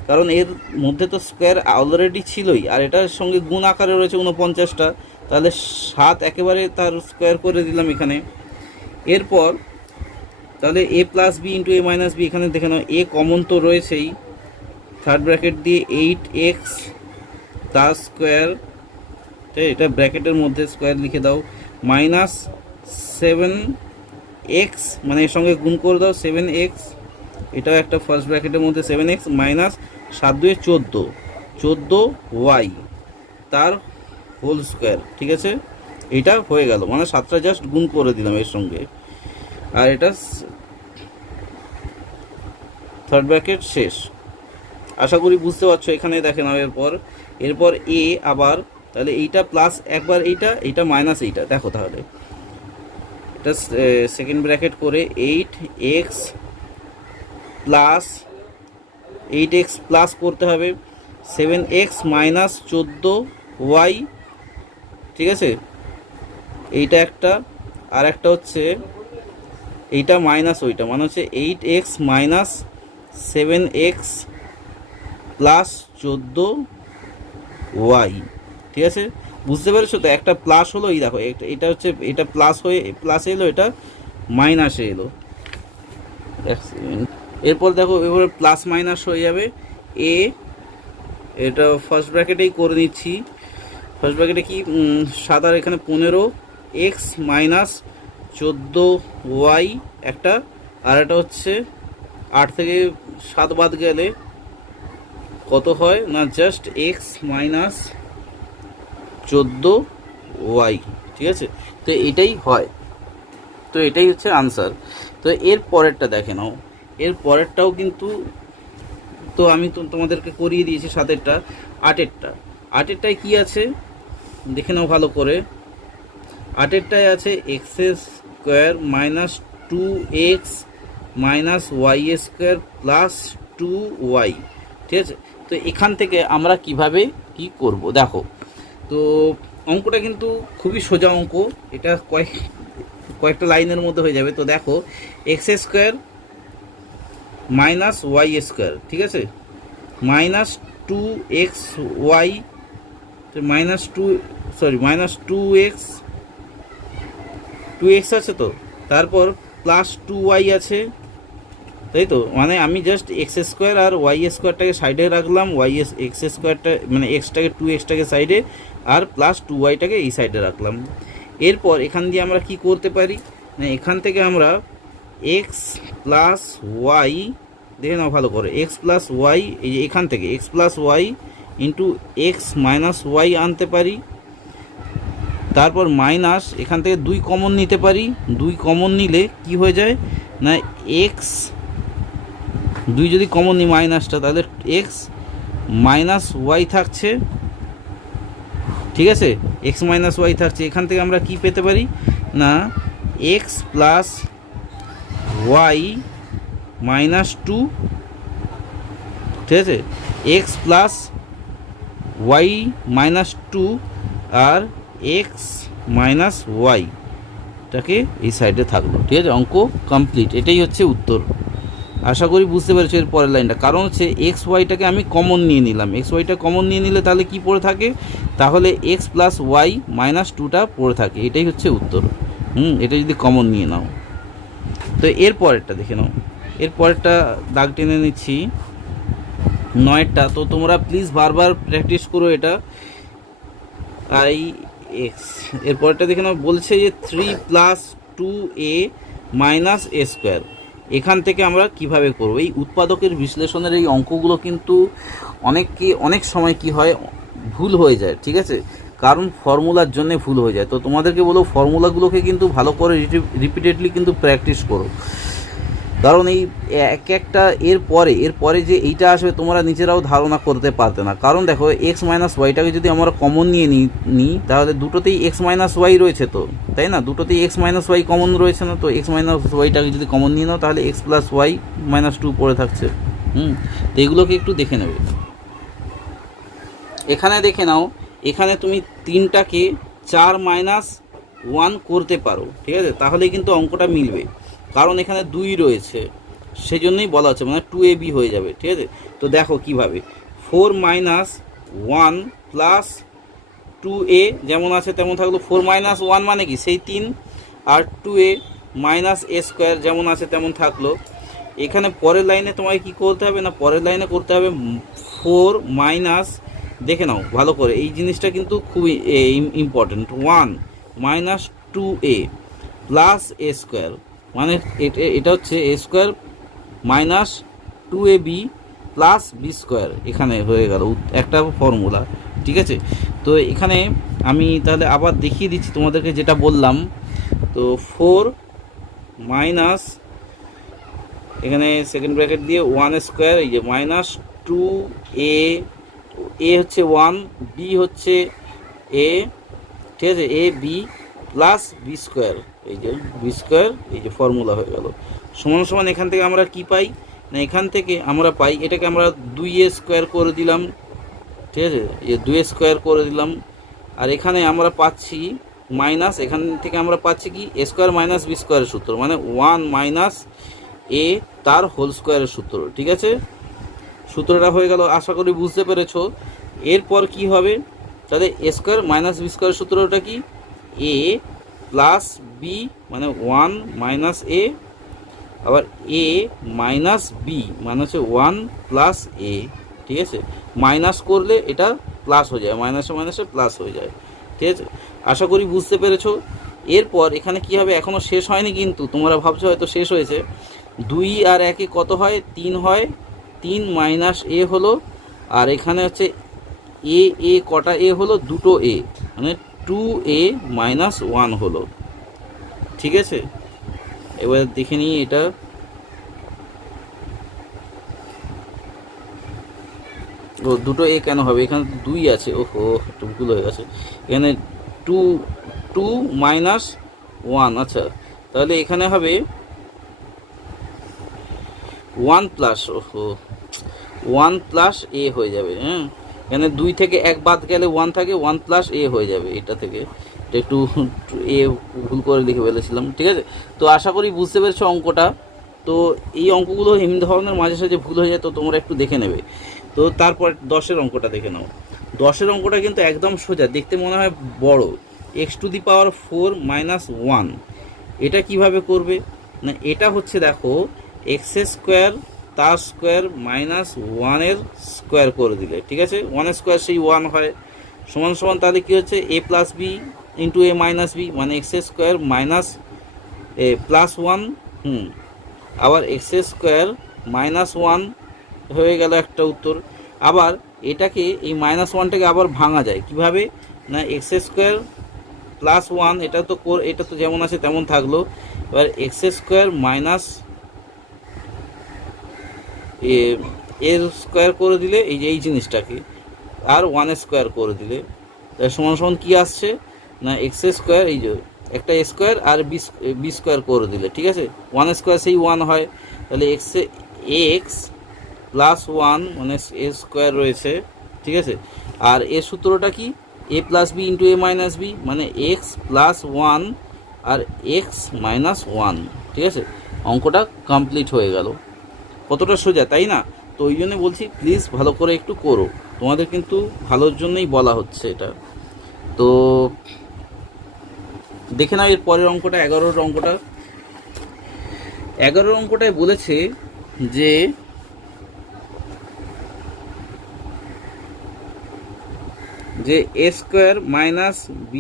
কারণ এর মধ্যে তো স্কোয়ার অলরেডি ছিলই, আর এটার সঙ্গে গুণ আকারে রয়েছে 49টা, তাহলে 7 একেবারে তার স্কোয়ার করে দিলাম এখানে। এরপর তাহলে এ plus B into a minus B, এখানে দেখে নাও এ কমন তো রয়েছেই, থার্ড ব্র্যাকেট দিয়ে 8x তার স্কোয়ার, এটা ব্র্যাকেটের মধ্যে স্কোয়ার লিখে দাও, মাইনাস 7x মানে এর সঙ্গে গুণ করে দাও 7x, এটাও একটা ফার্স্ট ব্র্যাকেটের মধ্যে 7x মাইনাস 7 2 14y তার হোল স্কোয়ার, ঠিক আছে। এটা হয়ে গেল, মানে 7টা জাস্ট গুণ করে দিলাম এর সঙ্গে, আর এটা থার্ড ব্র্যাকেট শেষ। আশা করি বুঝতে পারছো। এখানে দেখে নাও, এরপর এ আবার, তাহলে এইটা প্লাস একবার এইটা মাইনাস এইটা, দেখো তাহলে এটা সেকেন্ড ব্র্যাকেট করে 8x প্লাস 8x প্লাস করতে হবে 7x মাইনাস 14y, ঠিক আছে, এইটা একটা। আর একটা হচ্ছে এইটা মাইনাস ওইটা, মানে হচ্ছে 8x minus 7x plus 14y, ঠিক আছে, বুঝতে পেরেছো তো? একটা প্লাস হলো, এই দেখো এটা হচ্ছে, এটা প্লাস হয়ে প্লাসে এলো, এটা মাইনাসে এলো। এরপর দেখো এবারে প্লাস মাইনাস হয়ে যাবে এ, এটা ফার্স্ট ব্র্যাকেটেই করে নিচ্ছি। ফার্স্ট ব্র্যাকেটে কি 7 আর এখানে 15x মাইনাস 14y একটা, আর এটা হচ্ছে 8 থেকে 7 বাদ গেলে কত হয় না, জাস্ট x মাইনাস 14y, ঠিক আছে। তো এটাই হয়, তো এটাই হচ্ছে আনসার। তো এর পরেরটা দেখে নাও, এর পরেরটাও কিন্তু তো আমি তো তোমাদেরকে করিয়ে দিয়েছি 7এরটা। 8এরটায় কি আছে দেখে নাও ভালো করে। 8এরটায় আছে X square minus 2x minus Y square plus 2y, ঠিক আছে। তো এখান থেকে আমরা কিভাবে কি করব দেখো। তো অঙ্কটা কিন্তু খুবই সোজা অঙ্ক, এটা কয়েকটা লাইনের মধ্যে হয়ে যাবে। তো দেখো X square minus Y square, ঠিক আছে, মাইনাস 2xy মাইনাস 2x আছে, তো তারপর প্লাস 2y আছে, তাই তো। মানে আমি জাস্ট এক্স স্কোয়ার আর ওয়াই স্কোয়ারটাকে সাইডে রাখলাম, এক্স স্কোয়ারটা মানে এক্সটাকে 2xটাকে সাইডে আর প্লাস 2yটাকে এই সাইডে রাখলাম। এরপর এখান দিয়ে আমরা কি করতে পারি না, এখান থেকে আমরা এক্স প্লাস ওয়াই, দেখে নাও ভালো করে, এক্স প্লাস ওয়াই, এই যে এখান থেকে X plus Y into X minus Y আনতে পারি। তারপর মাইনাস এখান থেকে 2 কমন নিতে পারি, 2 কমন নিলে কি হয়ে যায় না এক্স, 2 যদি কমন নিই মাইনাসটা, তাহলে এক্স মাইনাস ওয়াই থাকছে, ঠিক আছে, এক্স মাইনাস ওয়াই থাকছে। এখান থেকে আমরা কি পেতে পারি না এক্স প্লাস ওয়াই মাইনাস 2, ঠিক আছে, এক্স প্লাস ওয়াই মাইনাস 2 আর এক্স মাইনাস ওয়াইটাকে এই সাইডে থাকলো, ঠিক আছে। অঙ্ক কমপ্লিট, এটাই হচ্ছে উত্তর। আশা করি বুঝতে পেরেছো এর পরের লাইনটা, কারণ হচ্ছে এক্স ওয়াইটাকে আমি কমন নিয়ে নিলাম, এক্স ওয়াইটা কমন নিয়ে নিলে তাহলে কি পড়ে থাকে, তাহলে এক্স প্লাস ওয়াই মাইনাস 2টা পড়ে থাকে, এটাই হচ্ছে উত্তর। এটা যদি কমন নিয়ে নাও। তো এর পরেরটা দেখে নাও, এর পরেরটা দাগ টেনে নিচ্ছি 9টা। তো তোমরা প্লিজ বারবার প্র্যাকটিস করো এটা। আই এক্স, এর পরেরটা দেখে নাও, বলছে যে 3 plus 2a minus a square. এখান থেকে আমরা কিভাবে করব এই উৎপাদকের বিশ্লেষণের এই অঙ্কগুলো কিন্তু অনেক সময় কি হয়, ভুল হয়ে যায়, ঠিক আছে, কারণ ফর্মুলার জন্য ভুল হয়ে যায়। তো তোমাদেরকে বলো ফর্মুলাগুলোকে কিন্তু ভালো করে রিপিটেডলি কিন্তু প্র্যাকটিস করো, কারণ এই একটা এর পরে যে এইটা আসবে তোমরা নিজেরাও ধারণা করতে পারতে না। কারণ দেখো এক্স মাইনাস ওয়াইটাকে যদি আমরা কমন নিয়ে নিই তাহলে দুটোতেই এক্স মাইনাস ওয়াই রয়েছে, তো তাই না, দুটোতেই এক্স মাইনাস ওয়াই কমন রয়েছে না, তো এক্স মাইনাস ওয়াইটাকে যদি কমন নিয়ে নাও তাহলে এক্স প্লাস ওয়াই মাইনাস 2 পড়ে থাকছে। তো এগুলোকে একটু দেখে নেবে। এখানে দেখে নাও, এখানে তুমি 3টাকে 4 মাইনাস 1 করতে পারো, ঠিক আছে, তাহলেই কিন্তু অঙ্কটা মিলবে, কারণ এখানে 2 রয়েছে, সেজন্যই বলা হচ্ছে, মানে 2ab হয়ে যাবে, ঠিক আছে। তো দেখো কিভাবে, 4 মাইনাস 1 প্লাস 2a যেমন আছে তেমন থাকলো, 4 মাইনাস 1 মানে কি সেই 3, আর 2a মাইনাস এ স্কোয়ার যেমন আছে তেমন থাকলো। এখানে পরের লাইনে তোমাকে কি করতে হবে না, পরের লাইনে করতে হবে 4 মাইনাস, দেখে নাও ভালো করে, এই জিনিসটা কিন্তু খুবই important, 1 minus 2a plus a square, মানে এটা হচ্ছে a square minus 2ab plus b square, এখানে হয়ে গেল একটা ফর্মুলা, ঠিক আছে। তো এখানে আমি তাহলে আবার দেখিয়ে দিচ্ছি তোমাদেরকে যেটা বললাম। তো 4 মাইনাস এখানে সেকেন্ড ব্র্যাকেট দিয়ে 1 স্কোয়ার, এই যে মাইনাস 2a, এ হচ্ছে 1, বি হচ্ছে এ, ঠিক আছে, A B plus b square, এই যে বি স্কোয়ার, এই যে ফর্মুলা হয়ে গেল, সমান সমান। এখান থেকে আমরা কি পাই এখান থেকে আমরা পাই, এটাকে আমরা 2a স্কোয়ার করে দিলাম, ঠিক আছে, 2a স্কোয়ার করে দিলাম। আর এখানে আমরা পাচ্ছি মাইনাস, এখান থেকে আমরা পাচ্ছি কি a স্কোয়ার মাইনাস বি স্কোয়ারের সূত্র, মানে 1 মাইনাস এ তার হোল স্কোয়ারের সূত্র। ঠিক আছে, সূত্রটা হয়ে গেল, আশা করি বুঝতে পেরেছো। এরপর কি হবে, তাহলে এ স্কোয়ার মাইনাস বি স্কোয়ারের সূত্রটা কি, এ প্লাস বি মানে 1 মাইনাস এ, আবার এ মাইনাস বি মানে হচ্ছে 1 প্লাস এ। ঠিক আছে, মাইনাস করলে এটা প্লাস হয়ে যায়, মাইনাসে মাইনাসে প্লাস হয়ে যায়। ঠিক আছে, আশা করি বুঝতে পেরেছো। এরপর এখানে কি হবে, এখনও শেষ হয়নি কিন্তু, তোমরা ভাবছো হয়তো শেষ হয়েছে। 2 আর 1 কত হয়, 3 হয়, 3 মাইনাস এ হলো, আর এখানে হচ্ছে এ কটা এ হলো, দুটো এ, মানে 2a মাইনাস 1 হলো। ঠিক আছে, এবার দেখে নিই এটা, ও দুটো এ কেন হবে, এখানে 2 আছে, ওহো একটু ভুল হয়ে গেছে, এখানে 2 মাইনাস 1। আচ্ছা, তাহলে এখানে হবে 1 প্লাস, ওহো 1 প্লাস এ হয়ে যাবে। হ্যাঁ, এখানে 2 থেকে 1 বাদ গেলে 1 থাকে, 1 প্লাস এ হয়ে যাবে এটা থেকে, একটু এ ভুল করে লিখে ফেলেছিলাম। ঠিক আছে, তো আশা করি বুঝতে পেরেছো অঙ্কটা। তো এই অঙ্কগুলো এমনি ধরনের মাঝে সাঝে ভুল হয়ে যায়, তো তোমরা একটু দেখে নেবে। তো তারপর 10-এর অঙ্কটা দেখে নাও। 10-এর অঙ্কটা কিন্তু একদম সোজা, দেখতে মনে হয় বড়, x⁴ মাইনাস 1। এটা কিভাবে করবে না, এটা হচ্ছে দেখো x² তার স্কোয়ার মাইনাস 1-এর স্কোয়ার করে দিলে, ঠিক আছে, 1-এর স্কোয়ার সেই 1 হয়, সমান সমান, তাহলে কী হচ্ছে a plus B into a minus B, মানে x² মাইনাস এ প্লাস 1, আবার x² মাইনাস 1 হয়ে গেল একটা উত্তর। আবার এটাকে এই মাইনাস 1টাকে আবার ভাঙা যায় কিভাবে না, x² প্লাস 1, এটা তো যেমন আছে তেমন থাকলো, এবার x² মাইনাস এর স্কোয়ার করে দিলে এই যে এই জিনিসটাকে, আর 1-এর স্কোয়ার করে দিলে সমান সমান কী আসছে না, x², এই যে একটা স্কোয়ার আর বি স্কোয়ার করে দিলে, ঠিক আছে, 1-এর স্কোয়ার সেই 1 হয়, তাহলে এক্স প্লাস 1 মানে এ স্কোয়ার রয়েছে। ঠিক আছে, আর এর সূত্রটা কি, এ plus B into a minus B, মানে এক্স প্লাস 1 আর এক্স মাইনাস 1। ঠিক আছে, অঙ্কটা কমপ্লিট হয়ে গেল। কতটা সোজা, তাই না? তো ওই জন্য বলছি প্লিজ ভালো করে একটু করো, তোমাদের কিন্তু ভালোর জন্যই বলা হচ্ছে এটা। তো দেখে নাও এর পরের অঙ্কটা, 11-এর অঙ্কটা। 11-এর অঙ্কটায় বলেছে যে a² minus b²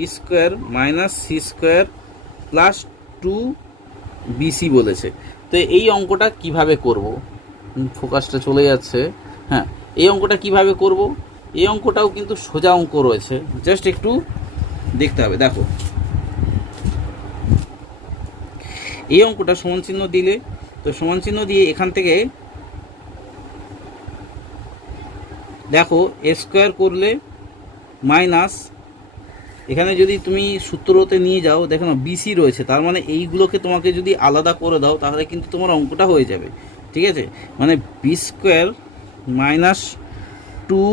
minus c² plus 2bc বলেছে। তো এই অঙ্কটা কিভাবে করব, ফোকাসটা চলে যাচ্ছে। হ্যাঁ, এই অঙ্কটা কিভাবে করব, এই অঙ্কটাও কিন্তু সোজা অঙ্ক রয়েছে, জাস্ট একটু দেখতে হবে। দেখো এই অঙ্কটা সমান চিহ্ন দিলে, তো সমান চিহ্ন দিয়ে এখান থেকে দেখো a² করলে মাইনাস, এখানে যদি তুমি সূত্রতে নিয়ে যাও, দেখো না বিসি রয়েছে, তার মানে এইগুলোকে তোমাকে যদি আলাদা করে দাও তাহলে কিন্তু তোমার অঙ্কটা হয়ে যাবে। ঠিক আছে, মানে b² মাইনাস 2,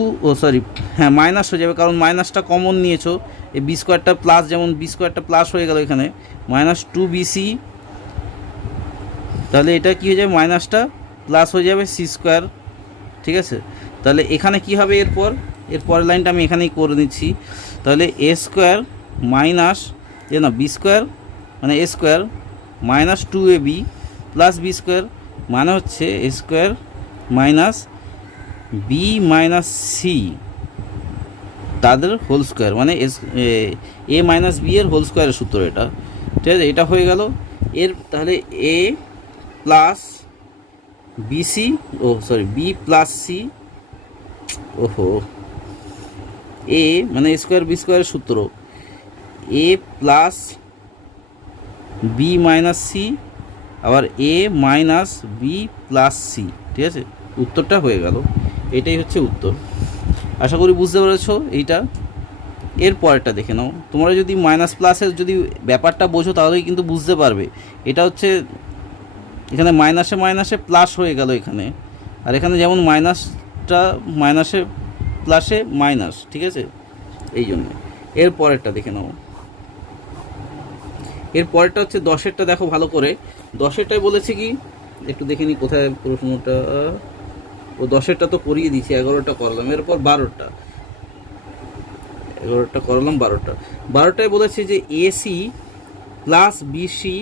হ্যাঁ মাইনাস হয়ে যাবে, কারণ মাইনাসটা কমন নিয়েছো, এই b²টা প্লাস, যেমন b²টা প্লাস হয়ে গেল এখানে, মাইনাস 2bc, তাহলে এটা কি হয়ে যাবে, মাইনাসটা প্লাস হয়ে যাবে c²। ঠিক আছে, তাহলে এখানে কি হবে, এর পরের লাইনটা আমি এখানেই করে নিচ্ছি। তাহলে a² মাইনাস b² মানে a² minus 2ab plus b² মানে হচ্ছে a² minus b minus c তাদের হোল স্কোয়ার, মানে এ মাইনাস বি এর হোল স্কোয়ারের সূত্র এটা। ঠিক আছে, এটা হয়ে গেল এর, তাহলে a plus BC, B plus C, ওহো এ মানে a²b² সূত্র, A plus B minus C, আবার A minus B plus C. ঠিক আছে, উত্তরটা হয়ে গেল, এটাই হচ্ছে উত্তর। আশা করি বুঝতে পেরেছো এইটা। এর পরেরটা দেখে নাও, তোমরা যদি মাইনাস প্লাসের যদি ব্যাপারটা বোঝো তাহলেই কিন্তু বুঝতে পারবে। এটা হচ্ছে এখানে মাইনাসে মাইনাসে প্লাস হয়ে গেল এখানে, আর এখানে যেমন মাইনাসটা মাইনাসে প্লাসে মাইনাস, ঠিক আছে, এই জন্য। এর পরেরটা দেখে নাও, এর পরেরটা হচ্ছে 10-এরটা দেখো ভালো করে। 10-এরটাই বলেছে কি, একটু দেখে নিই কোথায় প্রশ্নটা। ও 10-এরটা তো করিয়ে দিয়েছি, 11টা করলাম, এরপর 12টা, 11টা করলাম, 12টায় বলেছে যে এসি প্লাস বিসি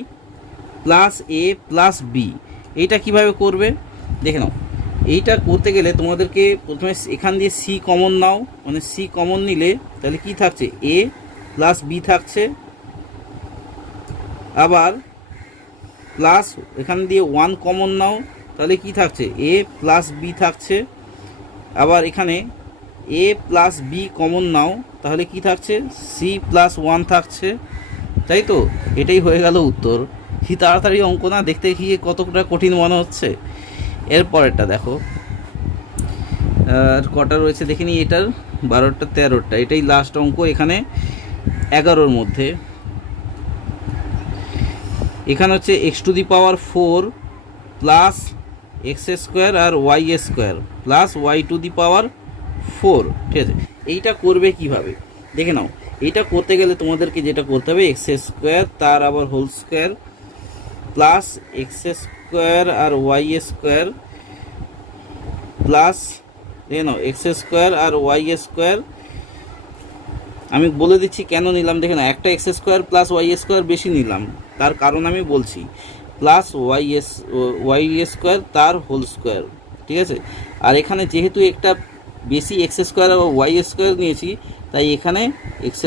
প্লাস এ প্লাস বি, এইটা কীভাবে করবে দেখে নাও। এইটা করতে গেলে তোমাদেরকে প্রথমে এখান দিয়ে সি কমন নাও, মানে সি কমন নিলে তাহলে কি থাকছে, এ প্লাস বি থাকছে, আবার প্লাস এখান দিয়ে 1 কমন নাও, তাহলে কি থাকছে, এ প্লাস বি থাকছে, আবার এখানে এ প্লাস বি কমন নাও, তাহলে কি থাকছে, সি প্লাস 1 থাকছে, তাই তো। এটাই হয়ে গেল উত্তর। কি তাড়াতাড়ি অঙ্ক না, দেখতে গিয়ে কতটা কঠিন মনে হচ্ছে। এরপরেরটা দেখো, আর কটা রয়েছে দেখিনি, এটার 12টা 13টা, এটাই লাস্ট অঙ্ক এখানে 11-র মধ্যে। এখানে হচ্ছে x⁴ প্লাস x² আর y² প্লাস y⁴, ঠিক আছে। এইটা করবে কিভাবে দেখে নাও। এইটা করতে গেলে তোমাদেরকে যেটা করতে হবে, x² তার আবার হোল স্কোয়ার প্লাস x² আর y² প্লাস দেখে নাও x² আর y²। আমি বলে দিচ্ছি কেন নিলাম দেখে না, একটা x² প্লাস y² বেশি নিলাম, তার কারণ আমি বলছি, প্লাস y² তার হোল স্কোয়ার, ঠিক আছে। আর এখানে যেহেতু একটা বেশি x² আর y² নিয়েছি, তাই এখানে x²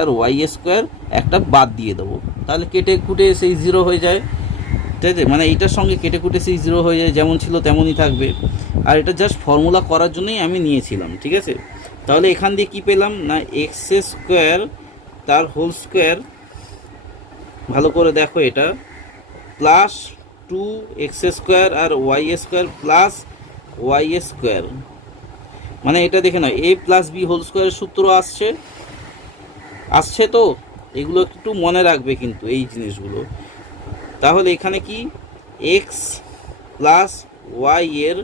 আর y² একটা বাদ দিয়ে দেবো, তাহলে কেটে কুটে সেই 0 হয়ে যায়, ঠিক আছে। মানে এইটার সঙ্গে কেটে কুটে সেই 0 হয়ে যায়, যেমন ছিল তেমনই থাকবে। আর এটা জাস্ট ফর্মুলা করার জন্যই আমি নিয়েছিলাম, ঠিক আছে। তাহলে এখান দিয়ে কি পেলাম না, x² তার হোল স্কোয়ার, ভালো করে দেখো এটা, প্লাস 2x² আর y² প্লাস y², মানে এটা দেখে নাও a প্লাস বি হোল স্কোয়ারের সূত্র আসছে তো, এগুলো একটু মনে রাখবে কিন্তু এই জিনিসগুলো। তাহলে এখানে কি x প্লাস y এর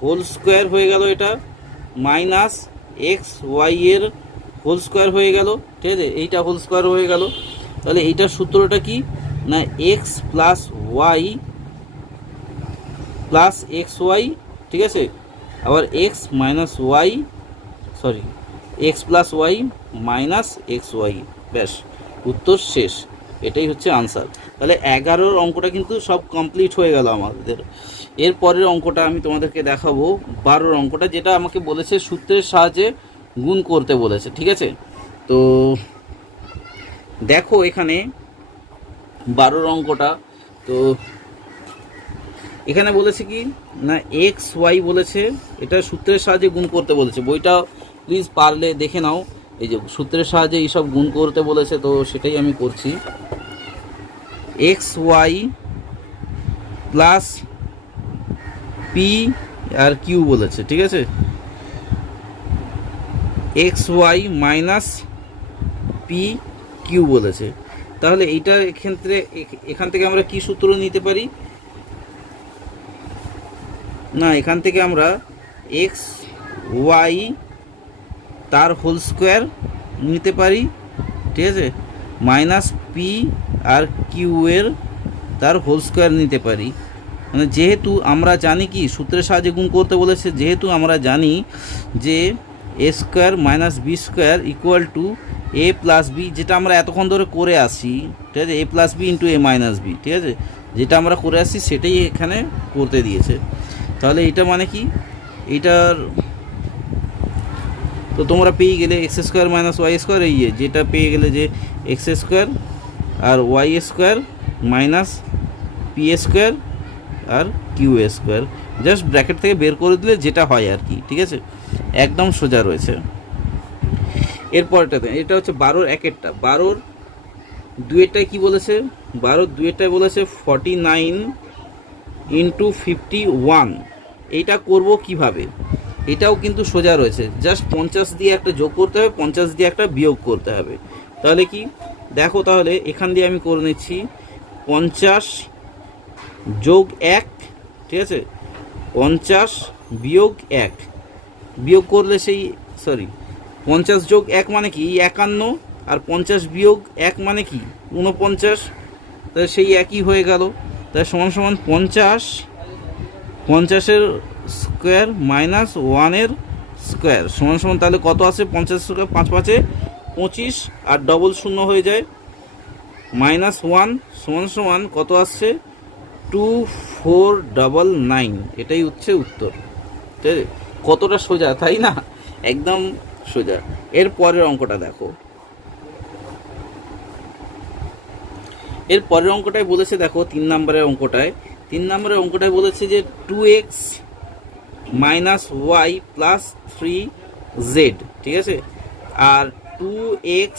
হোল স্কোয়ার হয়ে গেল, এটা মাইনাস xy এর হোল স্কোয়ার হয়ে গেল, ঠিক আছে, এইটা হোল স্কোয়ার হয়ে গেল। তাহলে এইটার সূত্রটা কি না, x plus Y plus xy, ঠিক আছে, আবার x minus Y, sorry x plus Y minus xy, ব্যাস উত্তর শেষ। এটাই হচ্ছে আনসার। তাহলে 11-র অঙ্কটা কিন্তু সব কমপ্লিট হয়ে গেল আমাদের। এর পরের অঙ্কটা আমি তোমাদেরকে দেখাবো, 12-র অঙ্কটা, যেটা আমাকে বলেছে সূত্রের সাহায্যে গুণ করতে বলেছে, ঠিক আছে। তো দেখো এখানে 12-র অঙ্কটা, তো এখানে বলেছে কি না, xy বলেছে, এটা সূত্রের সাহায্যে গুণ করতে বলেছে। বইটা প্লিজ পারলে দেখে নাও, এই যে সূত্রের সাহায্যে এইসব গুণ করতে বলেছে, তো সেটাই আমি করছি। xy plus P R Q বলেছে, ঠিক আছে, xy মাইনাস পি কিউ বলেছে। তাহলে এইটার ক্ষেত্রে এখান থেকে আমরা কি সূত্র নিতে পারি না, এখান থেকে আমরা xy তার হোল স্কোয়ার নিতে পারি, ঠিক আছে, মাইনাস পি আর কিউ এর তার হোল স্কোয়ার নিতে পারি। মানে যেহেতু আমরা জানি কি সূত্রের সাহায্যে গুণ করতে বলেছে, যেহেতু আমরা জানি যে a² minus b² equal to a plus B, যেটা আমরা এতক্ষণ ধরে করে আসি, ঠিক আছে, a plus B into a minus B, ঠিক আছে, যেটা আমরা করে আসছি সেটাই এখানে করতে দিয়েছে। তাহলে এটা মানে কি, এইটার তো তোমরা পেয়ে গেলে x² মাইনাস y² এই যেটা পেয়ে গেলে যে x² আর y² মাইনাস p² আর q², জাস্ট ব্র্যাকেট থেকে বের করে দিলে যেটা হয় আর কি, ঠিক আছে, একদম সোজা রয়েছে। এরপরটাতে এটা হচ্ছে 12-র 1-এরটা, 12-র 2-এরটায় কী বলেছে, 12-র 2-এরটায় বলেছে 49 ইন্টু 51। এইটা করব কিভাবে, এটাও কিন্তু সোজা রয়েছে, জাস্ট 50 দিয়ে একটা যোগ করতে হবে, 50 দিয়ে একটা বিয়োগ করতে হবে। তাহলে কি দেখো, তাহলে এখান দিয়ে আমি করে নিচ্ছি 50 যোগ 1, ঠিক আছে, 50 বিয়োগ 1, বিয়োগ করলে সেই সরি 50 যোগ 1 মানে কি 51, আর 50 বিয়োগ 1 মানে কি 49, তাহলে সেই একই হয়ে গেল। তাহলে সমান সমান 50 স্কোয়ার মাইনাস 1 স্কোয়ার সমান সমান, তাহলে কত আছে 50 স্কোয়ার 5 5 25, আর ডবল শূন্য হয়ে যায়, -1 সমান সমান কত আসছে 2499। এটাই হচ্ছে উত্তর। ঠিক আছে, কতটা সোজা তাই না, একদম সোজা। এর পরের অঙ্কটা দেখো, এর পরের অঙ্কটায় বলেছে দেখো 3 নম্বরের অঙ্কটায় বলেছে যে 2x minus Y plus 3z, ঠিক আছে, আর 2x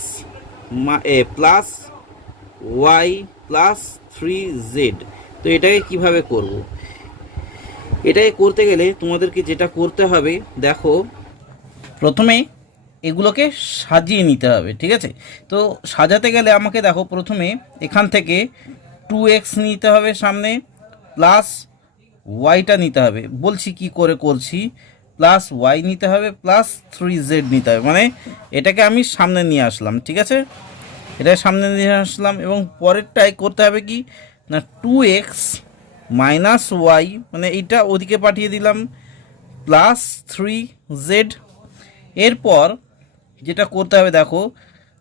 plus Y plus 3z। তো এটাকে কিভাবে করব? এটাকে করতে গেলে তোমাদেরকে যেটা করতে হবে দেখো, প্রথমে এগুলোকে সাজিয়ে নিতে হবে, ঠিক আছে। তো সাজাতে গেলে আমাকে দেখো প্রথমে এখান থেকে 2x নিতে হবে সামনে, প্লাস ওয়াইটা নিতে হবে, বলছি কি করে করছি, প্লাস ওয়াই নিতে হবে প্লাস 3z নিতে হবে, মানে এটাকে আমি সামনে নিয়ে আসলাম, ঠিক আছে, এটা সামনে নিয়ে আসলাম। এবং পরেরটাই করতে হবে কি না 2x মাইনাস ওয়াই, মানে এইটা ওদিকে পাঠিয়ে দিলাম, প্লাস 3z। এরপর যেটা করতে হবে দেখো,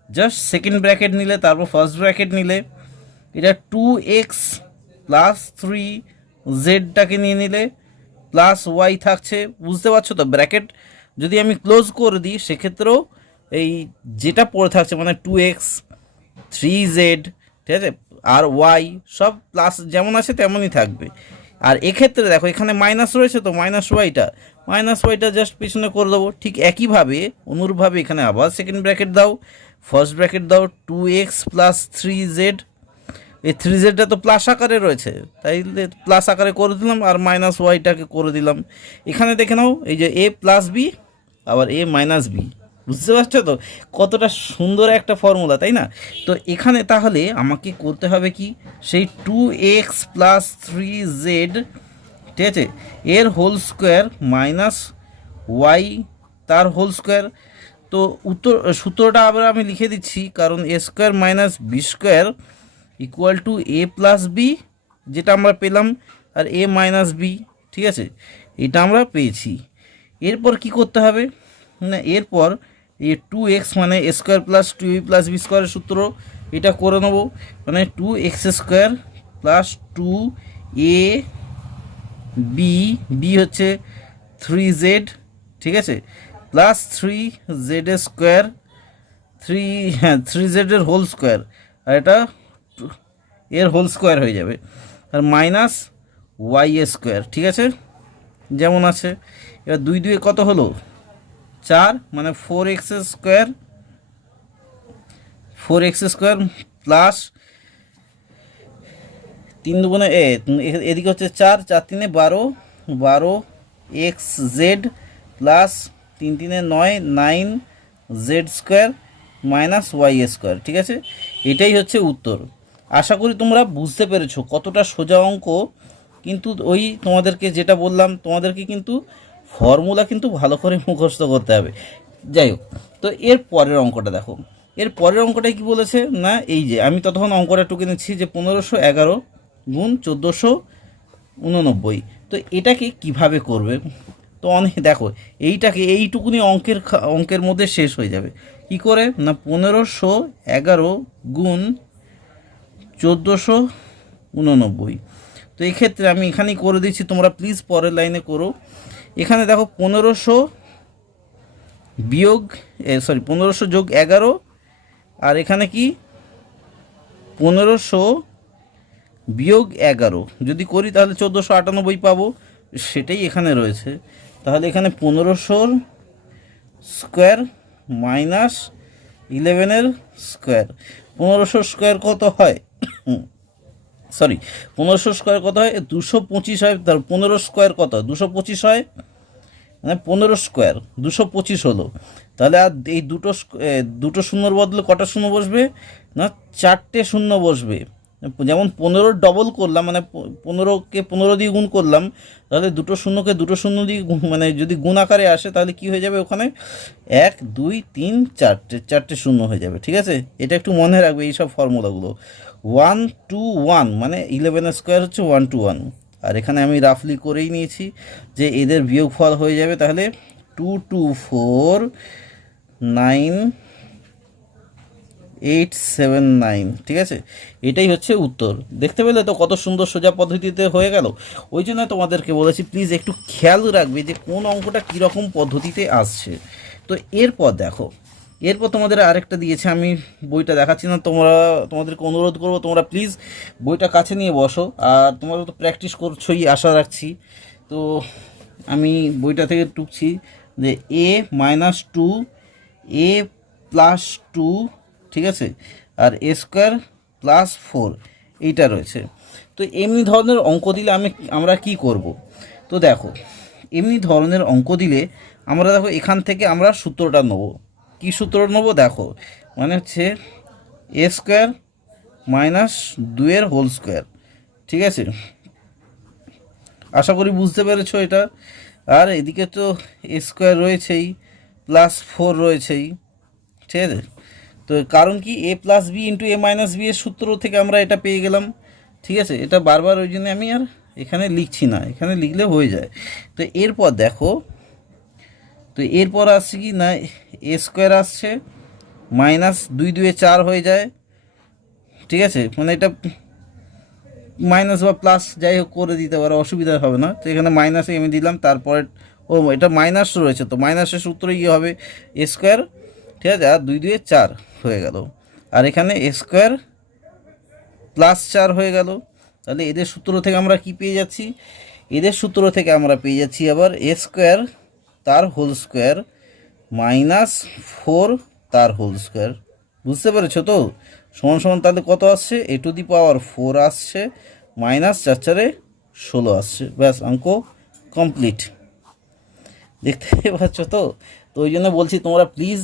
জাস্ট সেকেন্ড ব্র্যাকেট নিলে তারপর ফার্স্ট ব্র্যাকেট নিলে, এটা 2x প্লাস 3zটাকে নিয়ে নিলে প্লাস ওয়াই থাকছে, বুঝতে পারছো তো। ব্র্যাকেট যদি আমি ক্লোজ করে দিই সেক্ষেত্রেও এই যেটা পড়ে থাকছে মানে 2x 3z, ঠিক আছে, আর ওয়াই সব প্লাস যেমন আছে তেমনই থাকবে। আর এক্ষেত্রে দেখো এখানে মাইনাস রয়েছে, তো মাইনাস ওয়াইটা জাস্ট পিছনে করে দেবো। ঠিক একইভাবে অনুরূপভাবে এখানে আবার সেকেন্ড ব্র্যাকেট দাও, ফার্স্ট ব্র্যাকেট দাও 2x প্লাস 3z, এই 3zটা তো প্লাস আকারে রয়েছে তাই প্লাস আকারে করে দিলাম, আর মাইনাস ওয়াইটাকে করে দিলাম। এখানে দেখে নাও এই যে a প্লাস বি আবার a মাইনাস বি, বুঝতে পারছো তো কতটা সুন্দর একটা ফর্মুলা, তাই না। তো এখানে তাহলে আমাকে করতে হবে কি, সেই 2x প্লাস 3z, ঠিক আছে, এর হোল স্কোয়ার মাইনাস ওয়াই তার হোল স্কোয়ার। তো সূত্রটা আবার আমি লিখে দিচ্ছি, কারণ a square minus B square equal to a plus B, যেটা আমরা পেলাম, আর a মাইনাস বি, ঠিক আছে, এটা আমরা পেয়েছি। এরপর কি করতে হবে না, এরপর এই 2x মানে a square plus 2a plus বি স্কোয়ারের সূত্র, এটা করে নেব, মানে 2x square plus 2a B, B হচ্ছে 3z, ঠিক আছে, প্লাস 3z স্কোয়ার, 3z এর হোল স্কোয়ার, আর এটা এর হোল স্কোয়ার হয়ে যাবে, আর মাইনাস ওয়াই স্কোয়ার, ঠিক আছে, যেমন আছে। এবার 2 2 কত হলো 4, মানে 4x স্কোয়ার প্লাস 3 দুগুণে এদিকে হচ্ছে 4 4 3 12 12x প্লাস 3 3 9 9z square minus Y square, ঠিক আছে, এটাই হচ্ছে উত্তর। আশা করি তোমরা বুঝতে পেরেছো কতটা সোজা অঙ্ক। কিন্তু ওই তোমাদেরকে যেটা বললাম, তোমাদেরকে কিন্তু ফর্মুলা কিন্তু ভালো করে মুখস্থ করতে হবে। যাই হোক, তো এর পরের অঙ্কটা দেখো, এর পরের অঙ্কটাই কি বলেছে না, এই যে আমি ততক্ষণ অঙ্কটা টুকে নিচ্ছি যে 1511 গুণ 1489। তো এটাকে কিভাবে করবে, তো অনেক দেখো এইটাকে এইটুকুনি অঙ্কের মধ্যে শেষ হয়ে যাবে। কি করে না 1511 গুণ 1489। তো এই ক্ষেত্রে আমি এখানেই করে দিচ্ছি, তোমরা প্লিজ পরের লাইনে করো। এখানে দেখো 1500 যোগ 11, আর এখানে কি 1500 বিয়োগ 11 যদি করি তাহলে 1498 পাবো, সেটাই এখানে রয়েছে। তাহলে এখানে 1500 স্কোয়ার মাইনাস 11 স্কোয়ার, 1500 স্কোয়ার কত হয়, 1500 স্কোয়ার কত হয় 225 হয়, তার 15 স্কোয়ার কত 225 হয়, মানে 15 স্কোয়ার 225 হলো। তাহলে আর এই দুটো শূন্যর বদলে কটা শূন্য বসবে না 4টে শূন্য বসবে, যেমন 15 ডবল করলাম, মানে 15কে 15 দিয়ে গুণ করলাম, তাহলে দুটো শূন্যকে দুটো শূন্য দিয়ে মানে যদি গুণ আকারে আসে তাহলে কি হয়ে যাবে ওখানে 1 2 3 চারটে শূন্য হয়ে যাবে। ঠিক আছে, এটা একটু মনে রাখবে এইসব ফর্মুলাগুলো। 1 2 1 মানে 11 স্কোয়ার হচ্ছে 1 2 1। আর এখানে আমি রাফলি করেই নিয়েছি যে এদের বিয়োগফল হয়ে যাবে তাহলে 2 2 4 9 879। ঠিক আছে, এটাই হচ্ছে উত্তর। দেখতে পেলে তো কত সুন্দর সোজা পদ্ধতিতে হয়ে গেল। ওই জন্য তোমাদেরকে বলেছি প্লিজ একটু খেয়াল রাখবে যে কোন অঙ্কটা কীরকম পদ্ধতিতে আসছে। তো এরপর দেখো, এরপর তোমাদের আরেকটা দিয়েছে, আমি বইটা দেখাচ্ছি না, তোমাদেরকে অনুরোধ করবো তোমরা প্লিজ বইটা কাছে নিয়ে বসো। আর তোমরা তো প্র্যাকটিস করছোই আশা রাখছি। তো আমি বইটা থেকে টুকছি যে a-2 a+2, ঠিক আছে, আর a স্কোয়ার +4 এইটা রয়েছে। তো এমনি ধরনের অঙ্ক দিলে আমরা কি করব? তো দেখো, এমনি ধরনের অঙ্ক দিলে আমরা দেখো এখান থেকে আমরা সূত্রটা নেব। কি সূত্র নেব দেখো, মানে হচ্ছে a স্কোয়ার -2 এর হোল স্কোয়ার। ঠিক আছে, আশা করি বুঝতে পেরেছো এটা। আর এদিকে তো a স্কোয়ার রয়েছেই, +4 রয়েছেই। ঠিক আছে, তো কারণ কি a+b × a-b এর সূত্র থেকে আমরা এটা পেয়ে গেলাম। ঠিক আছে, এটা বারবার ওই জন্য আমি আর এখানে লিখছি না, এখানে লিখলে হয়ে যায়। তো এরপর দেখো, তো এরপর আসছে কি না, a স্কোয়ার আসছে -2 2 4 হয়ে যায়। ঠিক আছে, মানে এটা মাইনাস বা প্লাস যাই হোক করে দিতে পারো, অসুবিধা হবে না। তো এখানে মাইনাসে আমি দিলাম, তারপরে এটা মাইনাস রয়েছে, তো মাইনাসের সূত্র কী হবে, a স্কোয়ার। ঠিক আছে, আর 2 2 4 হয়ে গেল, আর এখানে a স্কোয়ার +4 হয়ে গেল। তাহলে এদের সূত্র থেকে আমরা কি পেয়ে যাচ্ছি, এদের সূত্র থেকে আমরা পেয়ে যাচ্ছি আবার a স্কোয়ার তার হোল স্কোয়ার -4 তার হোল স্কোয়ার। বুঝতে পেরেছো তো? সমান সমান তাহলে কত আসছে, a⁴ আসছে, -4 4 16 আসছে। ব্যাস, অঙ্ক কমপ্লিট। দেখতে পাচ্ছ তো? তো ওই জন্য বলছি তোমরা প্লিজ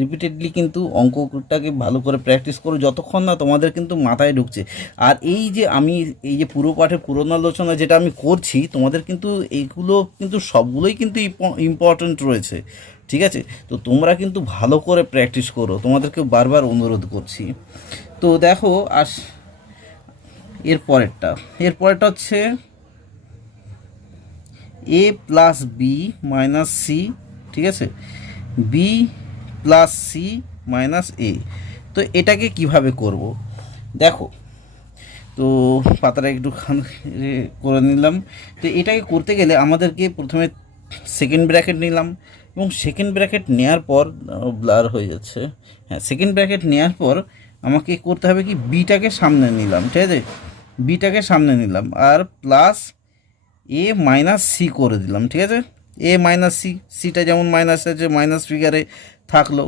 রিপিটেডলি কিন্তু অঙ্কটাকে ভালো করে প্র্যাকটিস করো, যতক্ষণ না তোমাদের কিন্তু মাথায় ঢুকছে। আর এই যে আমি এই যে পুরো পাঠের পুনরালোচনা যেটা আমি করছি, তোমাদের কিন্তু এইগুলো কিন্তু সবগুলোই কিন্তু ইম্পর্ট্যান্ট রয়েছে। ঠিক আছে, তো তোমরা কিন্তু ভালো করে প্র্যাকটিস করো, তোমাদেরকে বারবার অনুরোধ করছি। তো দেখো, আর এরপরেরটা হচ্ছে a+b - c। ঠিক আছে, b + c - a। তো এটাকে কিভাবে করব দেখো, তো পাতাটা একটু করে নিলাম। তো এটাকে করতে গেলে আমাদেরকে প্রথমে সেকেন্ড ব্র্যাকেট নিলাম, এবং সেকেন্ড ব্র্যাকেট নেওয়ার পর ব্লার হয়ে যাচ্ছে, হ্যাঁ, সেকেন্ড ব্র্যাকেট নেওয়ার পর আমাকে করতে হবে কি, বিটাকে সামনে নিলাম। ঠিক আছে, বিটাকে সামনে নিলাম, আর প্লাস a - c করে দিলাম। ঠিক আছে, a - c, সিটা যেমন মাইনাস আছে মাইনাস ফিগারে থাকলো।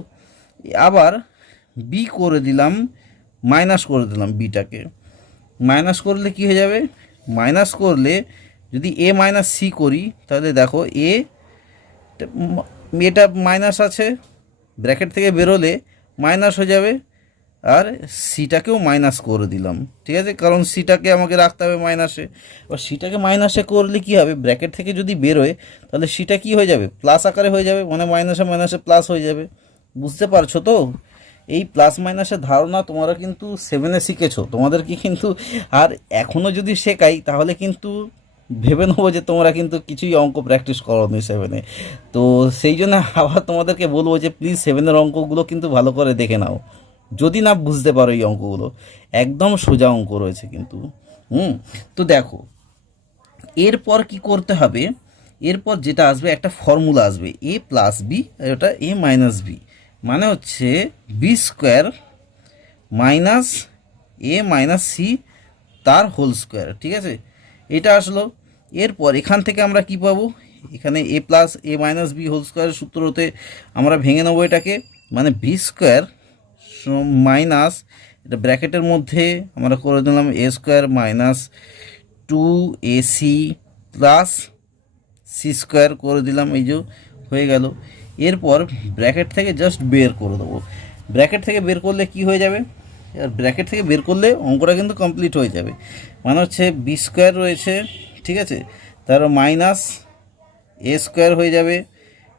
আবার বি করে দিলাম, মাইনাস করে দিলাম, বিটাকে মাইনাস করলে কি হয়ে যাবে, মাইনাস করলে যদি a - c করি তাহলে দেখো এটা মাইনাস আছে, ব্র্যাকেট থেকে বেরোলে মাইনাস হয়ে যাবে, আর সিটাকেও মাইনাস করে দিলাম। ঠিক আছে, কারণ সিটাকে আমাকে রাখতে হবে মাইনাসে। এবার সিটাকে মাইনাসে করলে কি হবে, ব্র্যাকেট থেকে যদি বেরোয় তাহলে সিটা কি হয়ে যাবে, প্লাস আকারে হয়ে যাবে, মানে মাইনাসে মাইনাসে প্লাস হয়ে যাবে। বুঝতে পারছো তো? এই প্লাস মাইনাসের ধারণা তোমরা কিন্তু 7-এ শিখেছো, তোমাদেরকে কিন্তু আর এখনও যদি শেখাই তাহলে কিন্তু ভেবে নেবো যে তোমরা কিন্তু কিছুই অঙ্ক প্র্যাকটিস করোনি 7-এ। তো সেই জন্য আবার তোমাদেরকে বলবো যে প্লিজ 7-এর অঙ্কগুলো কিন্তু ভালো করে দেখে নাও, যদি না বুঝতে পারো এই অঙ্কগুলো একদম সোজা অঙ্ক রয়েছে কিন্তু। তো দেখো, এরপর কি করতে হবে, এরপর যেটা আসবে একটা ফর্মুলা আসবে a+b, ওটা a - b, মানে হচ্ছে বি স্কোয়ার -a - c তার হোল স্কোয়ার। ঠিক আছে, এটা আসলো। এরপর এখান থেকে আমরা কি পাবো, এখানে a+a - b হোল স্কোয়ারের সূত্রতে আমরা ভেঙে নেবো এটাকে, মানে বি স্কোয়ার মাইনাস, এটা ব্র্যাকেটের মধ্যে আমরা করে দিলাম a square -2ac + c square করে দিলাম, এই যে হয়ে গেল। এরপর ব্র্যাকেট থেকে জাস্ট বের করে দেবো, ব্র্যাকেট থেকে বের করলে কি হয়ে যাবে, আর ব্র্যাকেট থেকে বের করলে অঙ্কটা কিন্তু কমপ্লিট হয়ে যাবে। মানে হচ্ছে বি স্কোয়ার রয়েছে, ঠিক আছে, তারপর মাইনাস এ স্কোয়ার হয়ে যাবে,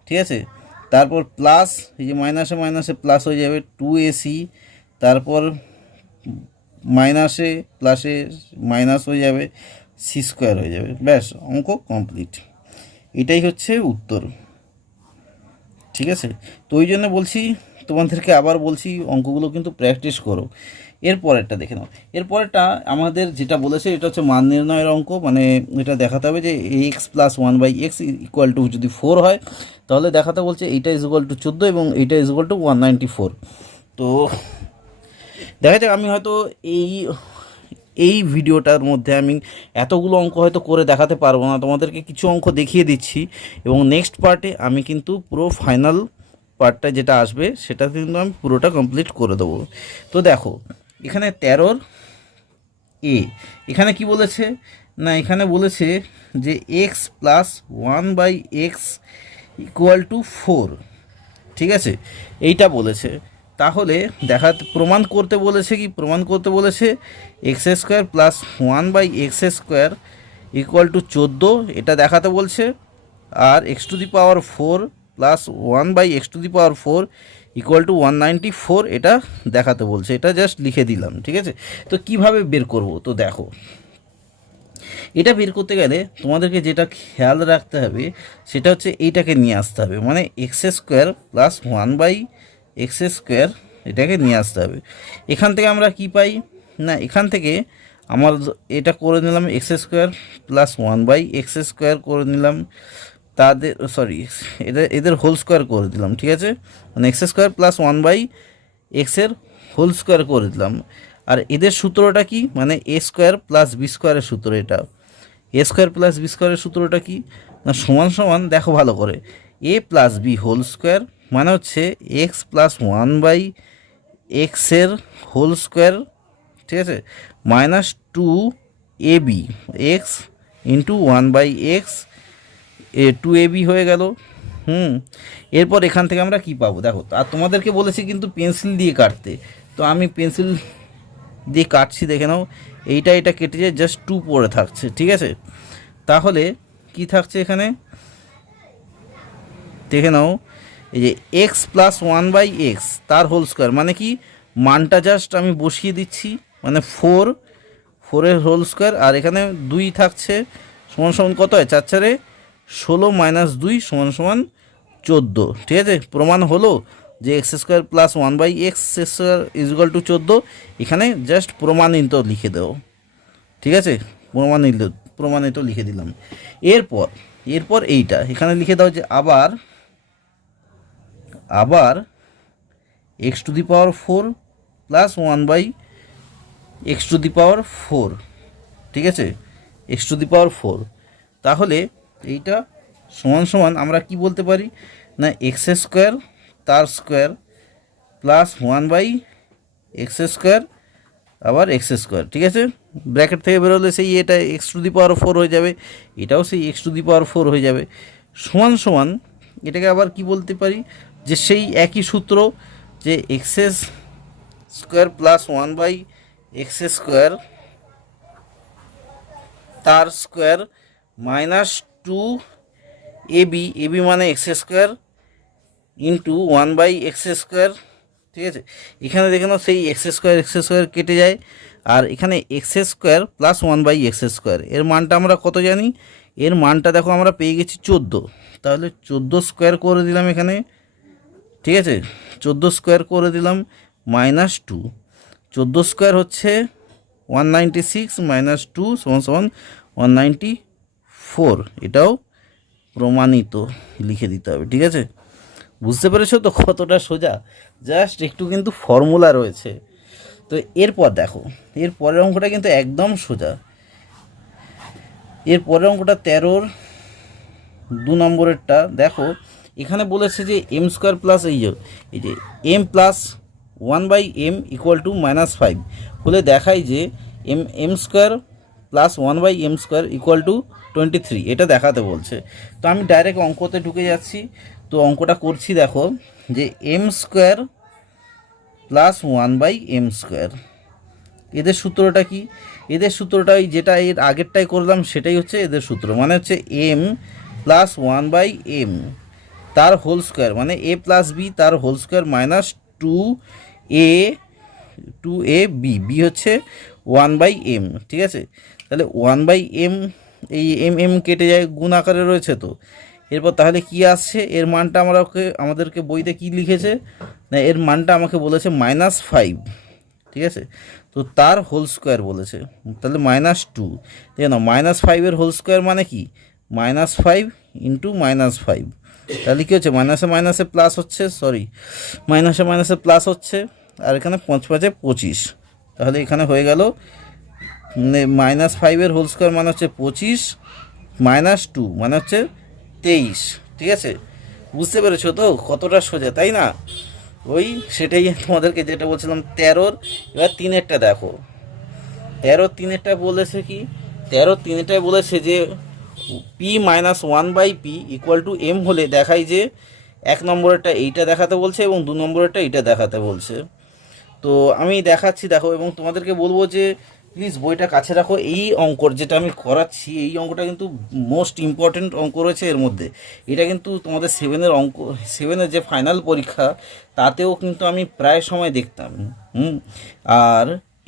ঠিক আছে, তারপর প্লাস এই যে মাইনাসে মাইনাসে প্লাস হয়ে যাবে 2ac, তারপর মাইনাসে প্লাসে মাইনাস হয়ে যাবে সি স্কোয়ার হয়ে যাবে, ব্যাস অঙ্ক কমপ্লিট। এটাই হচ্ছে উত্তর, ঠিক আছে। তো ওই জন্য বলছি তোমাদেরকে, আবার বলছি অঙ্কগুলো কিন্তু প্র্যাকটিস করো। এরপরেরটা দেখে নাও। এরপরেরটা আমাদের যেটা বলেছে এটা হচ্ছে মান নির্ণয়ের অঙ্ক, মানে এটা দেখাতে হবে যে x plus 1/x equal to যদি 4 হয় তাহলে দেখাতে বলছে এইটা ইজ ইকুয়াল টু 14 এবং এইটা ইজ ইকুয়াল টু 194। তো দেখা যাক, আমি হয়তো এই ভিডিওটার মধ্যে আমি এতগুলো অঙ্ক হয়তো করে দেখাতে পারবো না, তোমাদেরকে কিছু অঙ্ক দেখিয়ে দিচ্ছি এবং নেক্সট পার্টে আমি কিন্তু পুরো ফাইনাল পার্টটা যেটা আসবে সেটা কিন্তু আমি পুরোটা কমপ্লিট করে দেবো। তো দেখো এখানে 13 এ এখানে কি বলেছে না, এখানে বলেছে যে x plus 1/x equal to 4, ঠিক আছে, এইটা বলেছে। তাহলে প্রমাণ করতে বলেছে, কি প্রমাণ করতে বলেছে x square plus 1/x square equal to 14, এটা দেখাতে বলছে। আর x to the power 4 plus 1/x to the power 4 equal to 194 এটা দেখাতে বলছে। এটা জাস্ট লিখে দিলাম, ঠিক আছে। তো কিভাবে বের করব, তো দেখো এটা বের করতে গেলে তোমাদেরকে যেটা খেয়াল রাখতে হবে সেটা হচ্ছে এইটাকে নিয়ে আসতে হবে, মানে x square plus 1/x square এটাকে নিয়ে আসতে হবে। এখান থেকে আমরা কি পাই না, এখান থেকে আমার এটা করে নিলাম x square plus 1/x square করে নিলাম, তাদের এদের হোল স্কোয়ার করে দিলাম, ঠিক আছে, মানে এক্স স্কোয়ার প্লাস 1/x এর হোল স্কোয়ার করে দিলাম। আর এদের সূত্রটা কি, মানে এ স্কোয়ার প্লাস বি স্কোয়ারের সূত্র, এটা এ স্কোয়ার প্লাস বি স্কোয়ারের সূত্রটা কি না, সমান সমান দেখো ভালো করে a plus B whole square, মানে হচ্ছে এক্স প্লাস 1/x এর হোল স্কোয়ার, ঠিক আছে, minus 2ab x into 1/x 2ab হয়ে গেল। এরপর এখান থেকে আমরা কি পাবো দেখো, আর তোমাদেরকে বলেছি কিন্তু পেন্সিল দিয়ে কাটতে, তো আমি পেন্সিল দিয়ে কাটছি, দেখে নাও এটা কেটে যায়, জাস্ট 2 পড়ে থাকছে, ঠিক আছে। তাহলে কি থাকছে এখানে দেখে নাও, এই যে এক্স প্লাস 1/x তার হোল স্কোয়ার, মানে কি মানটা জাস্ট আমি বসিয়ে দিচ্ছি, মানে 4 হোল স্কোয়ার, আর এখানে 2 থাকছে, সমান সমান কত হয় 4 4 16 মাইনাস 2 সমান সমান 14, ঠিক আছে। প্রমাণ হলো যে x square plus 1/x square is equal to 14, এখানে জাস্ট প্রমাণিত লিখে দেও, ঠিক আছে, প্রমাণিত লিখে দিলাম। এরপর এইটা এখানে লিখে দাও যে আবার x to the power 4 plus 1/x to the power 4, ঠিক আছে, এক্স টু দি পাওয়ার 4। তাহলে এইটা সমান সমান আমরা কি বলতে পারি না, এক্স স্কোয়ার তার স্কোয়ার প্লাস 1/x স্কোয়ার আবার এক্স স্কোয়ার, ঠিক আছে, ব্র্যাকেট থেকে বেরোলে সেই এটা এক্স টু দি পাওয়ার 4 হয়ে যাবে, এটাও সেই এক্স টু দি পাওয়ার 4 হয়ে যাবে, সমান সমান এটাকে আবার কি বলতে পারি যে সেই একই সূত্র, যে x square plus 1/x square তার স্কোয়ার মাইনাস 2ab মানে x square into 1/x square, ঠিক আছে। এখানে দেখে নাও সেই এক্স স্কোয়ার কেটে যায়, আর এখানে x square plus 1/x square এর মানটা আমরা কত জানি, এর মানটা দেখো আমরা পেয়ে গেছি 14, তাহলে 14 স্কোয়ার করে দিলাম এখানে, ঠিক আছে, 14 স্কোয়ার করে দিলাম মাইনাস 2, 14 স্কোয়ার হচ্ছে 196 মাইনাস 2 সমান সমান 194, এটাও প্রমাণিত লিখে দিতে হবে, ঠিক আছে। বুঝতে পেরেছো তো কতটা সোজা, জাস্ট একটু কিন্তু ফর্মুলা রয়েছে। তো এরপর দেখো এর পরের অঙ্কটা কিন্তু একদম সোজা। এর পরের অঙ্কটা 13 2 নম্বরেরটা দেখো, এখানে বলেছে যে এম স্কোয়ার প্লাস এই যে M plus 1/m equal to -5 হলে দেখাই যে M square plus 1/m square equal to 23, এটা দেখাতে বলছে। তো আমি ডাইরেক্ট অঙ্কতে ঢুকে যাচ্ছি, তো অঙ্কটা করছি। দেখো যে M square plus 1/m square. এদের সূত্রটা কি? এদের সূত্রটা ওই যেটা এর আগেরটাই করলাম সেটাই হচ্ছে এদের সূত্র, মানে হচ্ছে m প্লাস 1/m তার হোল স্কোয়ার, মানে a প্লাস বি তার whole square minus 2a B, B হচ্ছে 1/m। ঠিক আছে, তাহলে 1/m, এই m কেটে যায়, গুণ আকারে রয়েছে তো। এরপর তাহলে কি আসছে এর মানটা? আমাদেরকে বইতে কি লিখেছে না, এর মানটা আমাকে বলেছে -5। ঠিক আছে, তো তার হোল স্কোয়ার বলেছে, তাহলে -2। দেখে নাও -5 হোল স্কোয়ার মানে কি? -5 ইন্টু -5। তাহলে কী হচ্ছে? মাইনাসে মাইনাসে প্লাস হচ্ছে, সরি মাইনাসে মাইনাসে প্লাস হচ্ছে, আর এখানে 5 5 25। তাহলে এখানে হয়ে গেল -5 হোল স্কোয়ার মানে হচ্ছে 25, -2 মানে হচ্ছে 23। ঠিক আছে, বুঝতে পেরেছো তো কতটা সোজা, তাই না? ওই সেটাই তোমাদেরকে যেটা বলছিলাম 13। এবার 3-এরটা দেখো, 13-3-এরটা বলেছে কি? 13-3-এটাই বলেছে যে p-1/p = m হলে দেখাই যে 1 নম্বরেরটা এইটা দেখাতে বলছে এবং 2 নম্বরেরটা এইটা দেখাতে বলছে। তো আমি দেখাচ্ছি, দেখো, এবং তোমাদেরকে বলবো যে প্লিজ বইটা কাছে রাখো। এই অঙ্কর যেটা আমি করাচ্ছি, এই অঙ্কটা কিন্তু মোস্ট ইম্পর্ট্যান্ট অঙ্ক রয়েছে এর মধ্যে। এটা কিন্তু তোমাদের 7-এর অঙ্ক, 7-এর যে ফাইনাল পরীক্ষা তাতেও কিন্তু আমি প্রায় সময় দেখতাম। আর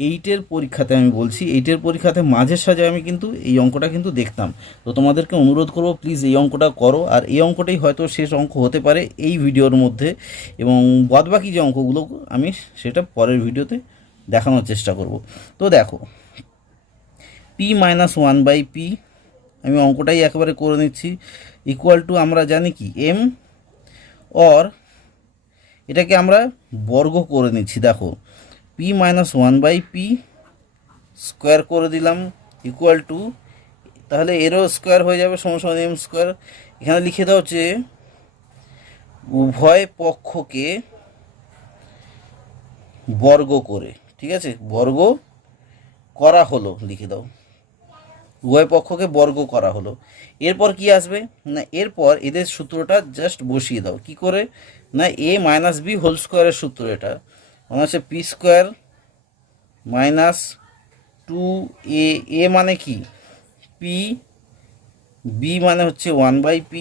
8-এর পরীক্ষাতে আমি বলছি, 8-এর পরীক্ষাতে মাঝে সাঝে আমি কিন্তু এই অঙ্কটা কিন্তু দেখতাম। তো তোমাদেরকে অনুরোধ করবো প্লিজ এই অঙ্কটা করো, আর এই অঙ্কটাই হয়তো শেষ অঙ্ক হতে পারে এই ভিডিওর মধ্যে, এবং বাদবাকি যে অঙ্কগুলো আমি সেটা পরের ভিডিওতে দেখানোর চেষ্টা করব। তো দেখো p-1/p, আমি অঙ্কটাই একেবারে করে নিচ্ছি, = আমরা জানি কি m, অর এটাকে আমরা বর্গ করে নিচ্ছি। দেখো p-1/p স্কোয়ার করে দিলাম, = তাহলে এরও স্কোয়ার হয়ে যাবে সমান m স্কোয়ার। এখানে লিখে দাও যে উভয় পক্ষকে বর্গ করে, ঠিক আছে, বর্গ করা হলো, লিখে দাও উভয় পক্ষকে বর্গ করা হলো। এরপর কি আসবে না, এরপর এদের সূত্রটা জাস্ট বসিয়ে দাও। কি করে না, a - b হোল স্কোয়ারের সূত্র, এটা মানে হচ্ছে p square minus 2a, a মানে কি p, b মানে হচ্ছে 1/p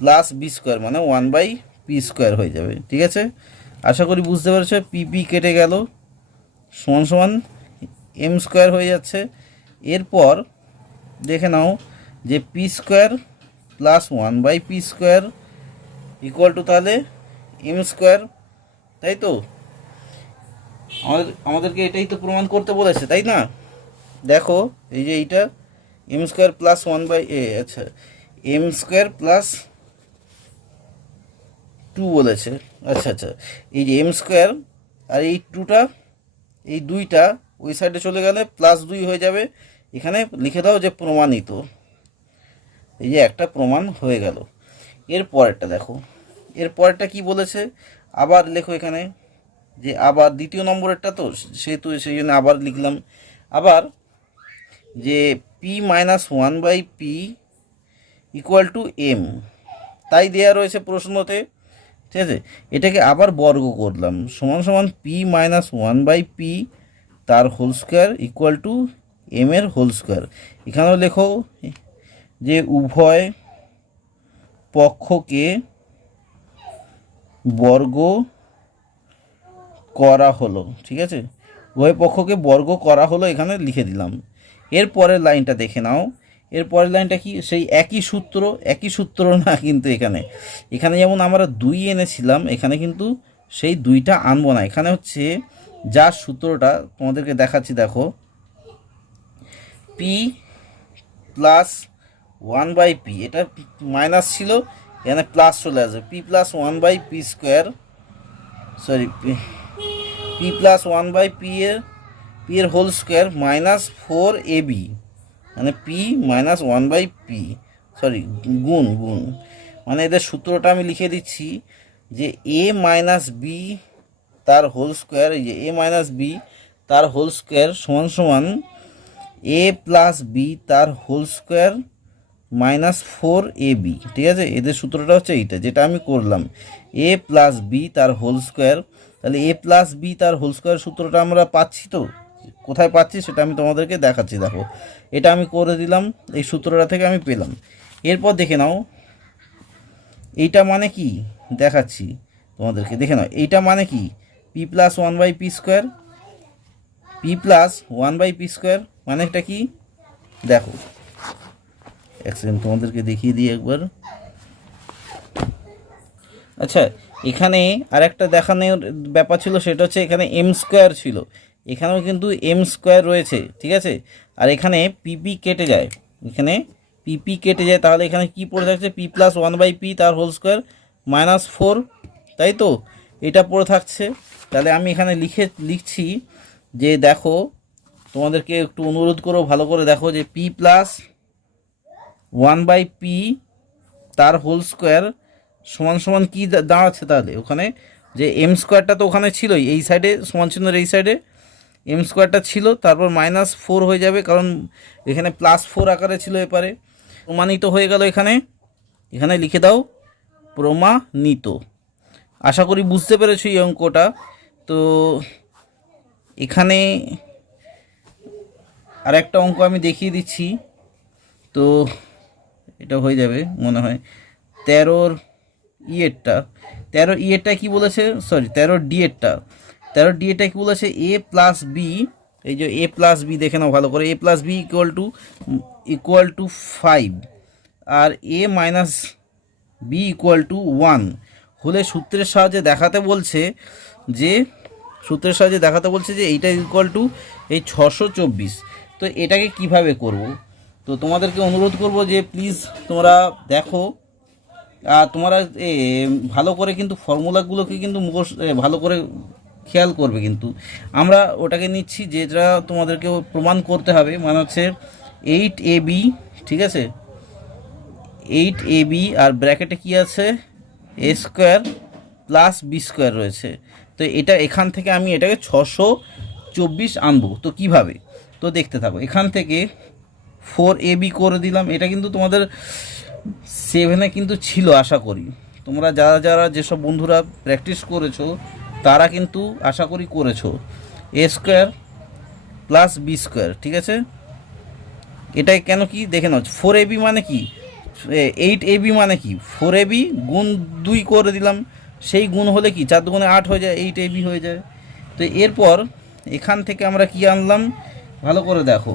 প্লাস b স্কোয়ার মানে 1/p স্কোয়ার হয়ে যাবে। ঠিক আছে, আশা করি বুঝতে পেরেছো। p কেটে গেল, সমান m স্কোয়ার হয়ে যাচ্ছে। এরপর দেখে নাও যে p square plus 1/p square = তাহলে m স্কোয়ার, তাই তো? আমাদেরকে এটাই তো প্রমাণ করতে বলেছে, তাই না? দেখো এই যে এইটা m স্কোয়ার প্লাস 1/a, আচ্ছা m স্কোয়ার প্লাস 2 বলেছে, আচ্ছা আচ্ছা, এই যে m স্কোয়ার আর এই 2টা, এই 2টা ওই সাইডে চলে গেলে +2 হয়ে যাবে। এখানে লিখে দাও যে প্রমাণিত, এই যে একটা প্রমাণ হয়ে গেল। এরপরেরটা দেখো, এরপরেরটা কি বলেছে, আবার লেখো এখানে যে আবার দ্বিতীয় নম্বরেরটা তো, সেহেতু সেই জন্য আবার লিখলাম। আবার যে p-1/p = m, তাই দেয়া রয়েছে প্রশ্নতে। ঠিক আছে, এটাকে আবার বর্গ করলাম, সমান p-1/p তার হোল স্কোয়ার = m এর হোল স্কোয়ার। এখানেও লেখো যে উভয় পক্ষকে বর্গ করা হলো। ঠিক আছে, উভয় পক্ষকে বর্গ করা হলো, এখানে লিখে দিলাম। এরপরের লাইনটা দেখে নাও, এরপরের লাইনটা কি? সেই একই সূত্র, একই সূত্র না কিন্তু এখানে যেমন আমরা 2 এনেছিলাম, এখানে কিন্তু সেই 2টা আনবো না। এখানে হচ্ছে যার সূত্রটা তোমাদেরকে দেখাচ্ছি, দেখো p প্লাস 1/p, এটা মাইনাস ছিল, এখানে প্লাস চলে আসবে, p plus 1/p square, sorry p plus 1/p এর হোল স্কোয়ার মাইনাস 4ab, মানে p মাইনাস 1/p, সরি গুণ, মানে এদের সূত্রটা আমি লিখে দিচ্ছি যে a মাইনাস b তার হোল স্কোয়ার, এই যে a মাইনাস b তার হোল স্কোয়ার সমান a প্লাস b তার হোল স্কোয়ার মাইনাস 4ab। ঠিক আছে, এদের সূত্রটা হচ্ছে এইটা যেটা আমি করলাম, a প্লাস b তার হোল স্কোয়ার। তাহলে এ প্লাস বি তার হোল স্কোয়ার সূত্রটা আমরা পাচ্ছি তো, কোথায় পাচ্ছি সেটা আমি তোমাদেরকে দেখাচ্ছি। দেখো এটা আমি করে দিলাম, এই সূত্রটা থেকে আমি পেলাম। এরপর দেখে নাও এইটা মানে কি দেখাচ্ছি তোমাদেরকে, দেখে নাও এইটা মানে কি P plus one by P square, P plus one by P square মানে এটা কি দেখো, এক সেকেন্ড তোমাদেরকে দেখিয়ে দিই একবার। আচ্ছা এখানে আরেকটা দেখানোর ব্যাপার ছিল, সেটা হচ্ছে এখানে এম স্কোয়ার ছিল, এখানেও কিন্তু এম স্কোয়ার রয়েছে, ঠিক আছে। আর এখানে পিপি কেটে যায়, এখানে পিপি কেটে যায়, তাহলে এখানে কি পড়ে থাকছে P plus one by P তার হোল স্কোয়ার -4, তাই তো এটা পড়ে থাকছে। তাহলে আমি এখানে লিখছি যে দেখো তোমাদেরকে একটু অনুরোধ করো ভালো করে দেখো যে P plus one by P তার হোল স্কোয়ার সমান সমান কী দাঁড়াচ্ছে, তাহলে ওখানে যে এম স্কোয়ারটা তো ওখানে ছিলই, এই সাইডে সমান চিহ্নের এই সাইডে এম স্কোয়ারটা ছিল, তারপর -4 হয়ে যাবে, কারণ এখানে +4 আকারে ছিল, এপারে প্রমাণিত হয়ে গেল। এখানে এখানে লিখে দাও প্রমাণিত। আশা করি বুঝতে পেরেছো এই অঙ্কটা। তো এখানে আর একটা অঙ্ক আমি দেখিয়ে দিচ্ছি, তো এটা হয়ে যাবে মনে হয় 13 ইয়েরটা কি বলেছে, সরি 13 ডিএরটা কি বলেছে, এ প্লাস বি, এই যে এ প্লাস বি দেখে নাও ভালো করে, a plus b equal to 5 আর a minus b equal to 1 হলে সূত্রের সাহায্যে দেখাতে বলছে যে এইটা ইকুয়াল টু এই 624। তো এটাকে কিভাবে করব, তো তোমাদেরকে অনুরোধ করব যে প্লিজ তোমরা দেখো, আর তোমরা ভালো করে কিন্তু ফর্মুলাগুলোকে কিন্তু ভালো করে খেয়াল করবে। কিন্তু আমরা ওটাকে নিচ্ছি যেটা তোমাদেরকে প্রমাণ করতে হবে, মানে হচ্ছে 8ab, ঠিক আছে 8ab আর ব্র্যাকেটে কি আছে এ স্কোয়ার প্লাস বি স্কোয়ার রয়েছে। তো এটা এখান থেকে আমি এটাকে 624 আনবো। তো কিভাবে, তো দেখতে থাকো। এখান থেকে 4ab করে দিলাম, এটা কিন্তু তোমাদের 7-এ কিন্তু ছিল, আশা করি তোমরা যারা যেসব বন্ধুরা প্র্যাকটিস করেছো তারা কিন্তু আশা করি করেছো। এ স্কোয়ার প্লাস বি স্কোয়ার, ঠিক আছে। এটাই কেন কি দেখে নাও, 4ab মানে কি 8ab মানে কি 4ab গুণ 2 করে দিলাম, সেই গুণ হলে কি 4 দুগুণে 8 হয়ে যায়, 8ab হয়ে যায়। তো এরপর এখান থেকে আমরা কি আনলাম ভালো করে দেখো,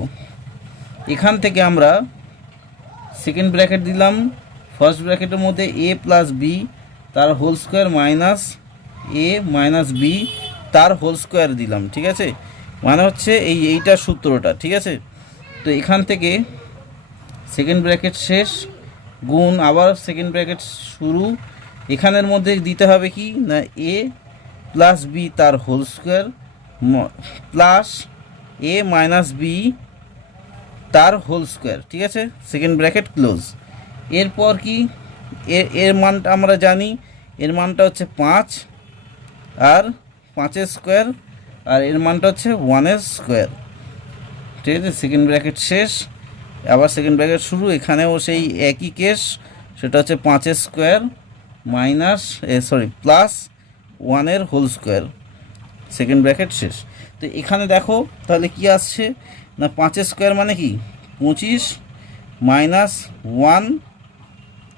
এখান থেকে আমরা সেকেন্ড ব্র্যাকেট দিলাম, ফার্স্ট ব্র্যাকেটের মধ্যে এ প্লাস বি তার হোল স্কোয়ার মাইনাস এ মাইনাস বি তার হোল স্কোয়ার দিলাম, ঠিক আছে। মানে হচ্ছে এইটা সূত্রটা, ঠিক আছে। তো এখান থেকে সেকেন্ড ব্র্যাকেট শেষ গুণ আবার সেকেন্ড ব্র্যাকেট শুরু, এখানের মধ্যে দিতে হবে কি না এ প্লাস বি তার হোল স্কোয়ার প্লাস এ মাইনাস বি তার হোল স্কোয়ার, ঠিক আছে, সেকেন্ড ব্র্যাকেট ক্লোজ। এরপর কি এর মানটা আমরা জানি, এর মানটা হচ্ছে 5 আর 5 স্কোয়ার, আর এর মানটা হচ্ছে 1 স্কোয়ার, ঠিক আছে। সেকেন্ড ব্র্যাকেট শেষ আবার সেকেন্ড ব্র্যাকেট শুরু, এখানেও সেই একই কেস, সেটা হচ্ছে 5 square minus plus 1 whole square, second bracket শেষ। তো এখানে দেখো তাহলে কি আসছে না 5 স্কোয়ার মানে কি 25 মাইনাস 1,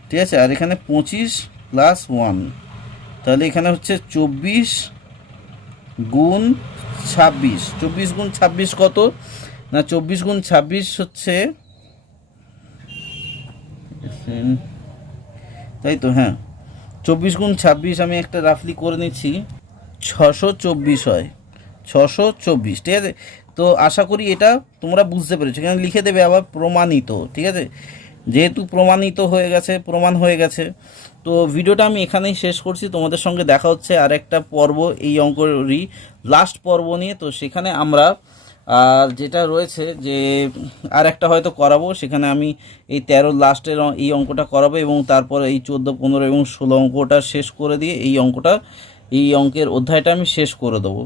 ঠিক আছে, আর এখানে 25 প্লাস 1, তাহলে এখানে হচ্ছে 24 গুণ 26, 24 গুণ 26 কত না 24 গুণ 26 হচ্ছে, তাই তো, হ্যাঁ 24 গুণ 26 আমি একটা রাফলি করে নিচ্ছি, 624 হয়, 624, ঠিক আছে। তো আশা করি এটা তোমরা বুঝতে পেরেছো, এখানে লিখে দেবে আবার প্রমাণিত, ঠিক আছে, যেহেতু প্রমাণিত হয়ে গেছে, প্রমাণ হয়ে গেছে। তো ভিডিওটা আমি এখানেই শেষ করছি, তোমাদের সঙ্গে দেখা হচ্ছে আর একটা পর্ব এই অঙ্করই লাস্ট পর্ব নিয়ে। তো সেখানে আমরা আর যেটা রয়েছে যে আর একটা হয়তো করাবো, সেখানে আমি এই 13 লাস্টের এই অঙ্কটা করাবো এবং তারপর এই 14, 15 এবং 16 অঙ্কটা শেষ করে দিয়ে এই অঙ্কের অধ্যায়টা আমি শেষ করে দেবো।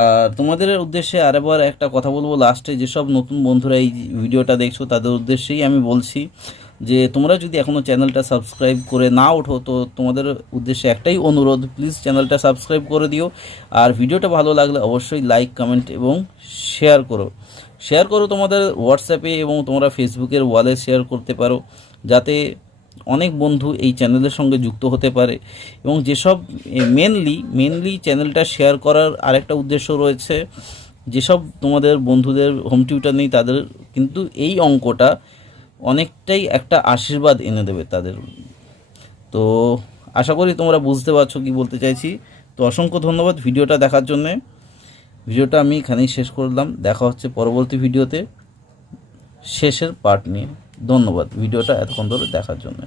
আর তোমাদের উদ্দেশ্যে আরেকবার একটা কথা বলবো লাস্টে, যেসব নতুন বন্ধুরা এই ভিডিওটা দেখছো তাদের উদ্দেশ্যেই আমি বলছি যে তোমরা যদি এখনও চ্যানেলটা সাবস্ক্রাইব করে না ওঠো তো তোমাদের উদ্দেশ্যে একটাই অনুরোধ, প্লিজ চ্যানেলটা সাবস্ক্রাইব করে দিও। আর ভিডিওটা ভালো লাগলে অবশ্যই লাইক, কমেন্ট এবং শেয়ার করো তোমাদের হোয়াটসঅ্যাপে এবং তোমরা ফেসবুকের ওয়ালে শেয়ার করতে পারো, যাতে অনেক বন্ধু এই চ্যানেলের সঙ্গে যুক্ত হতে পারে। এবং যেসব মেনলি চ্যানেলটা শেয়ার করার আরেকটা উদ্দেশ্য রয়েছে, যেসব তোমাদের বন্ধুদের হোম টিউটার নেই তাদের কিন্তু এই অঙ্কটা অনেকটাই একটা আশীর্বাদ এনে দেবে তাদের। তো আশা করি তোমরা বুঝতে পারছো কি বলতে চাইছি। তো অসংখ্য ধন্যবাদ ভিডিওটা দেখার জন্যে। ভিডিওটা আমি এখানেই শেষ করলাম, দেখা হচ্ছে পরবর্তী ভিডিওতে শেষের পার্ট নিয়ে। ধন্যবাদ ভিডিওটা এতক্ষণ ধরে দেখার জন্য।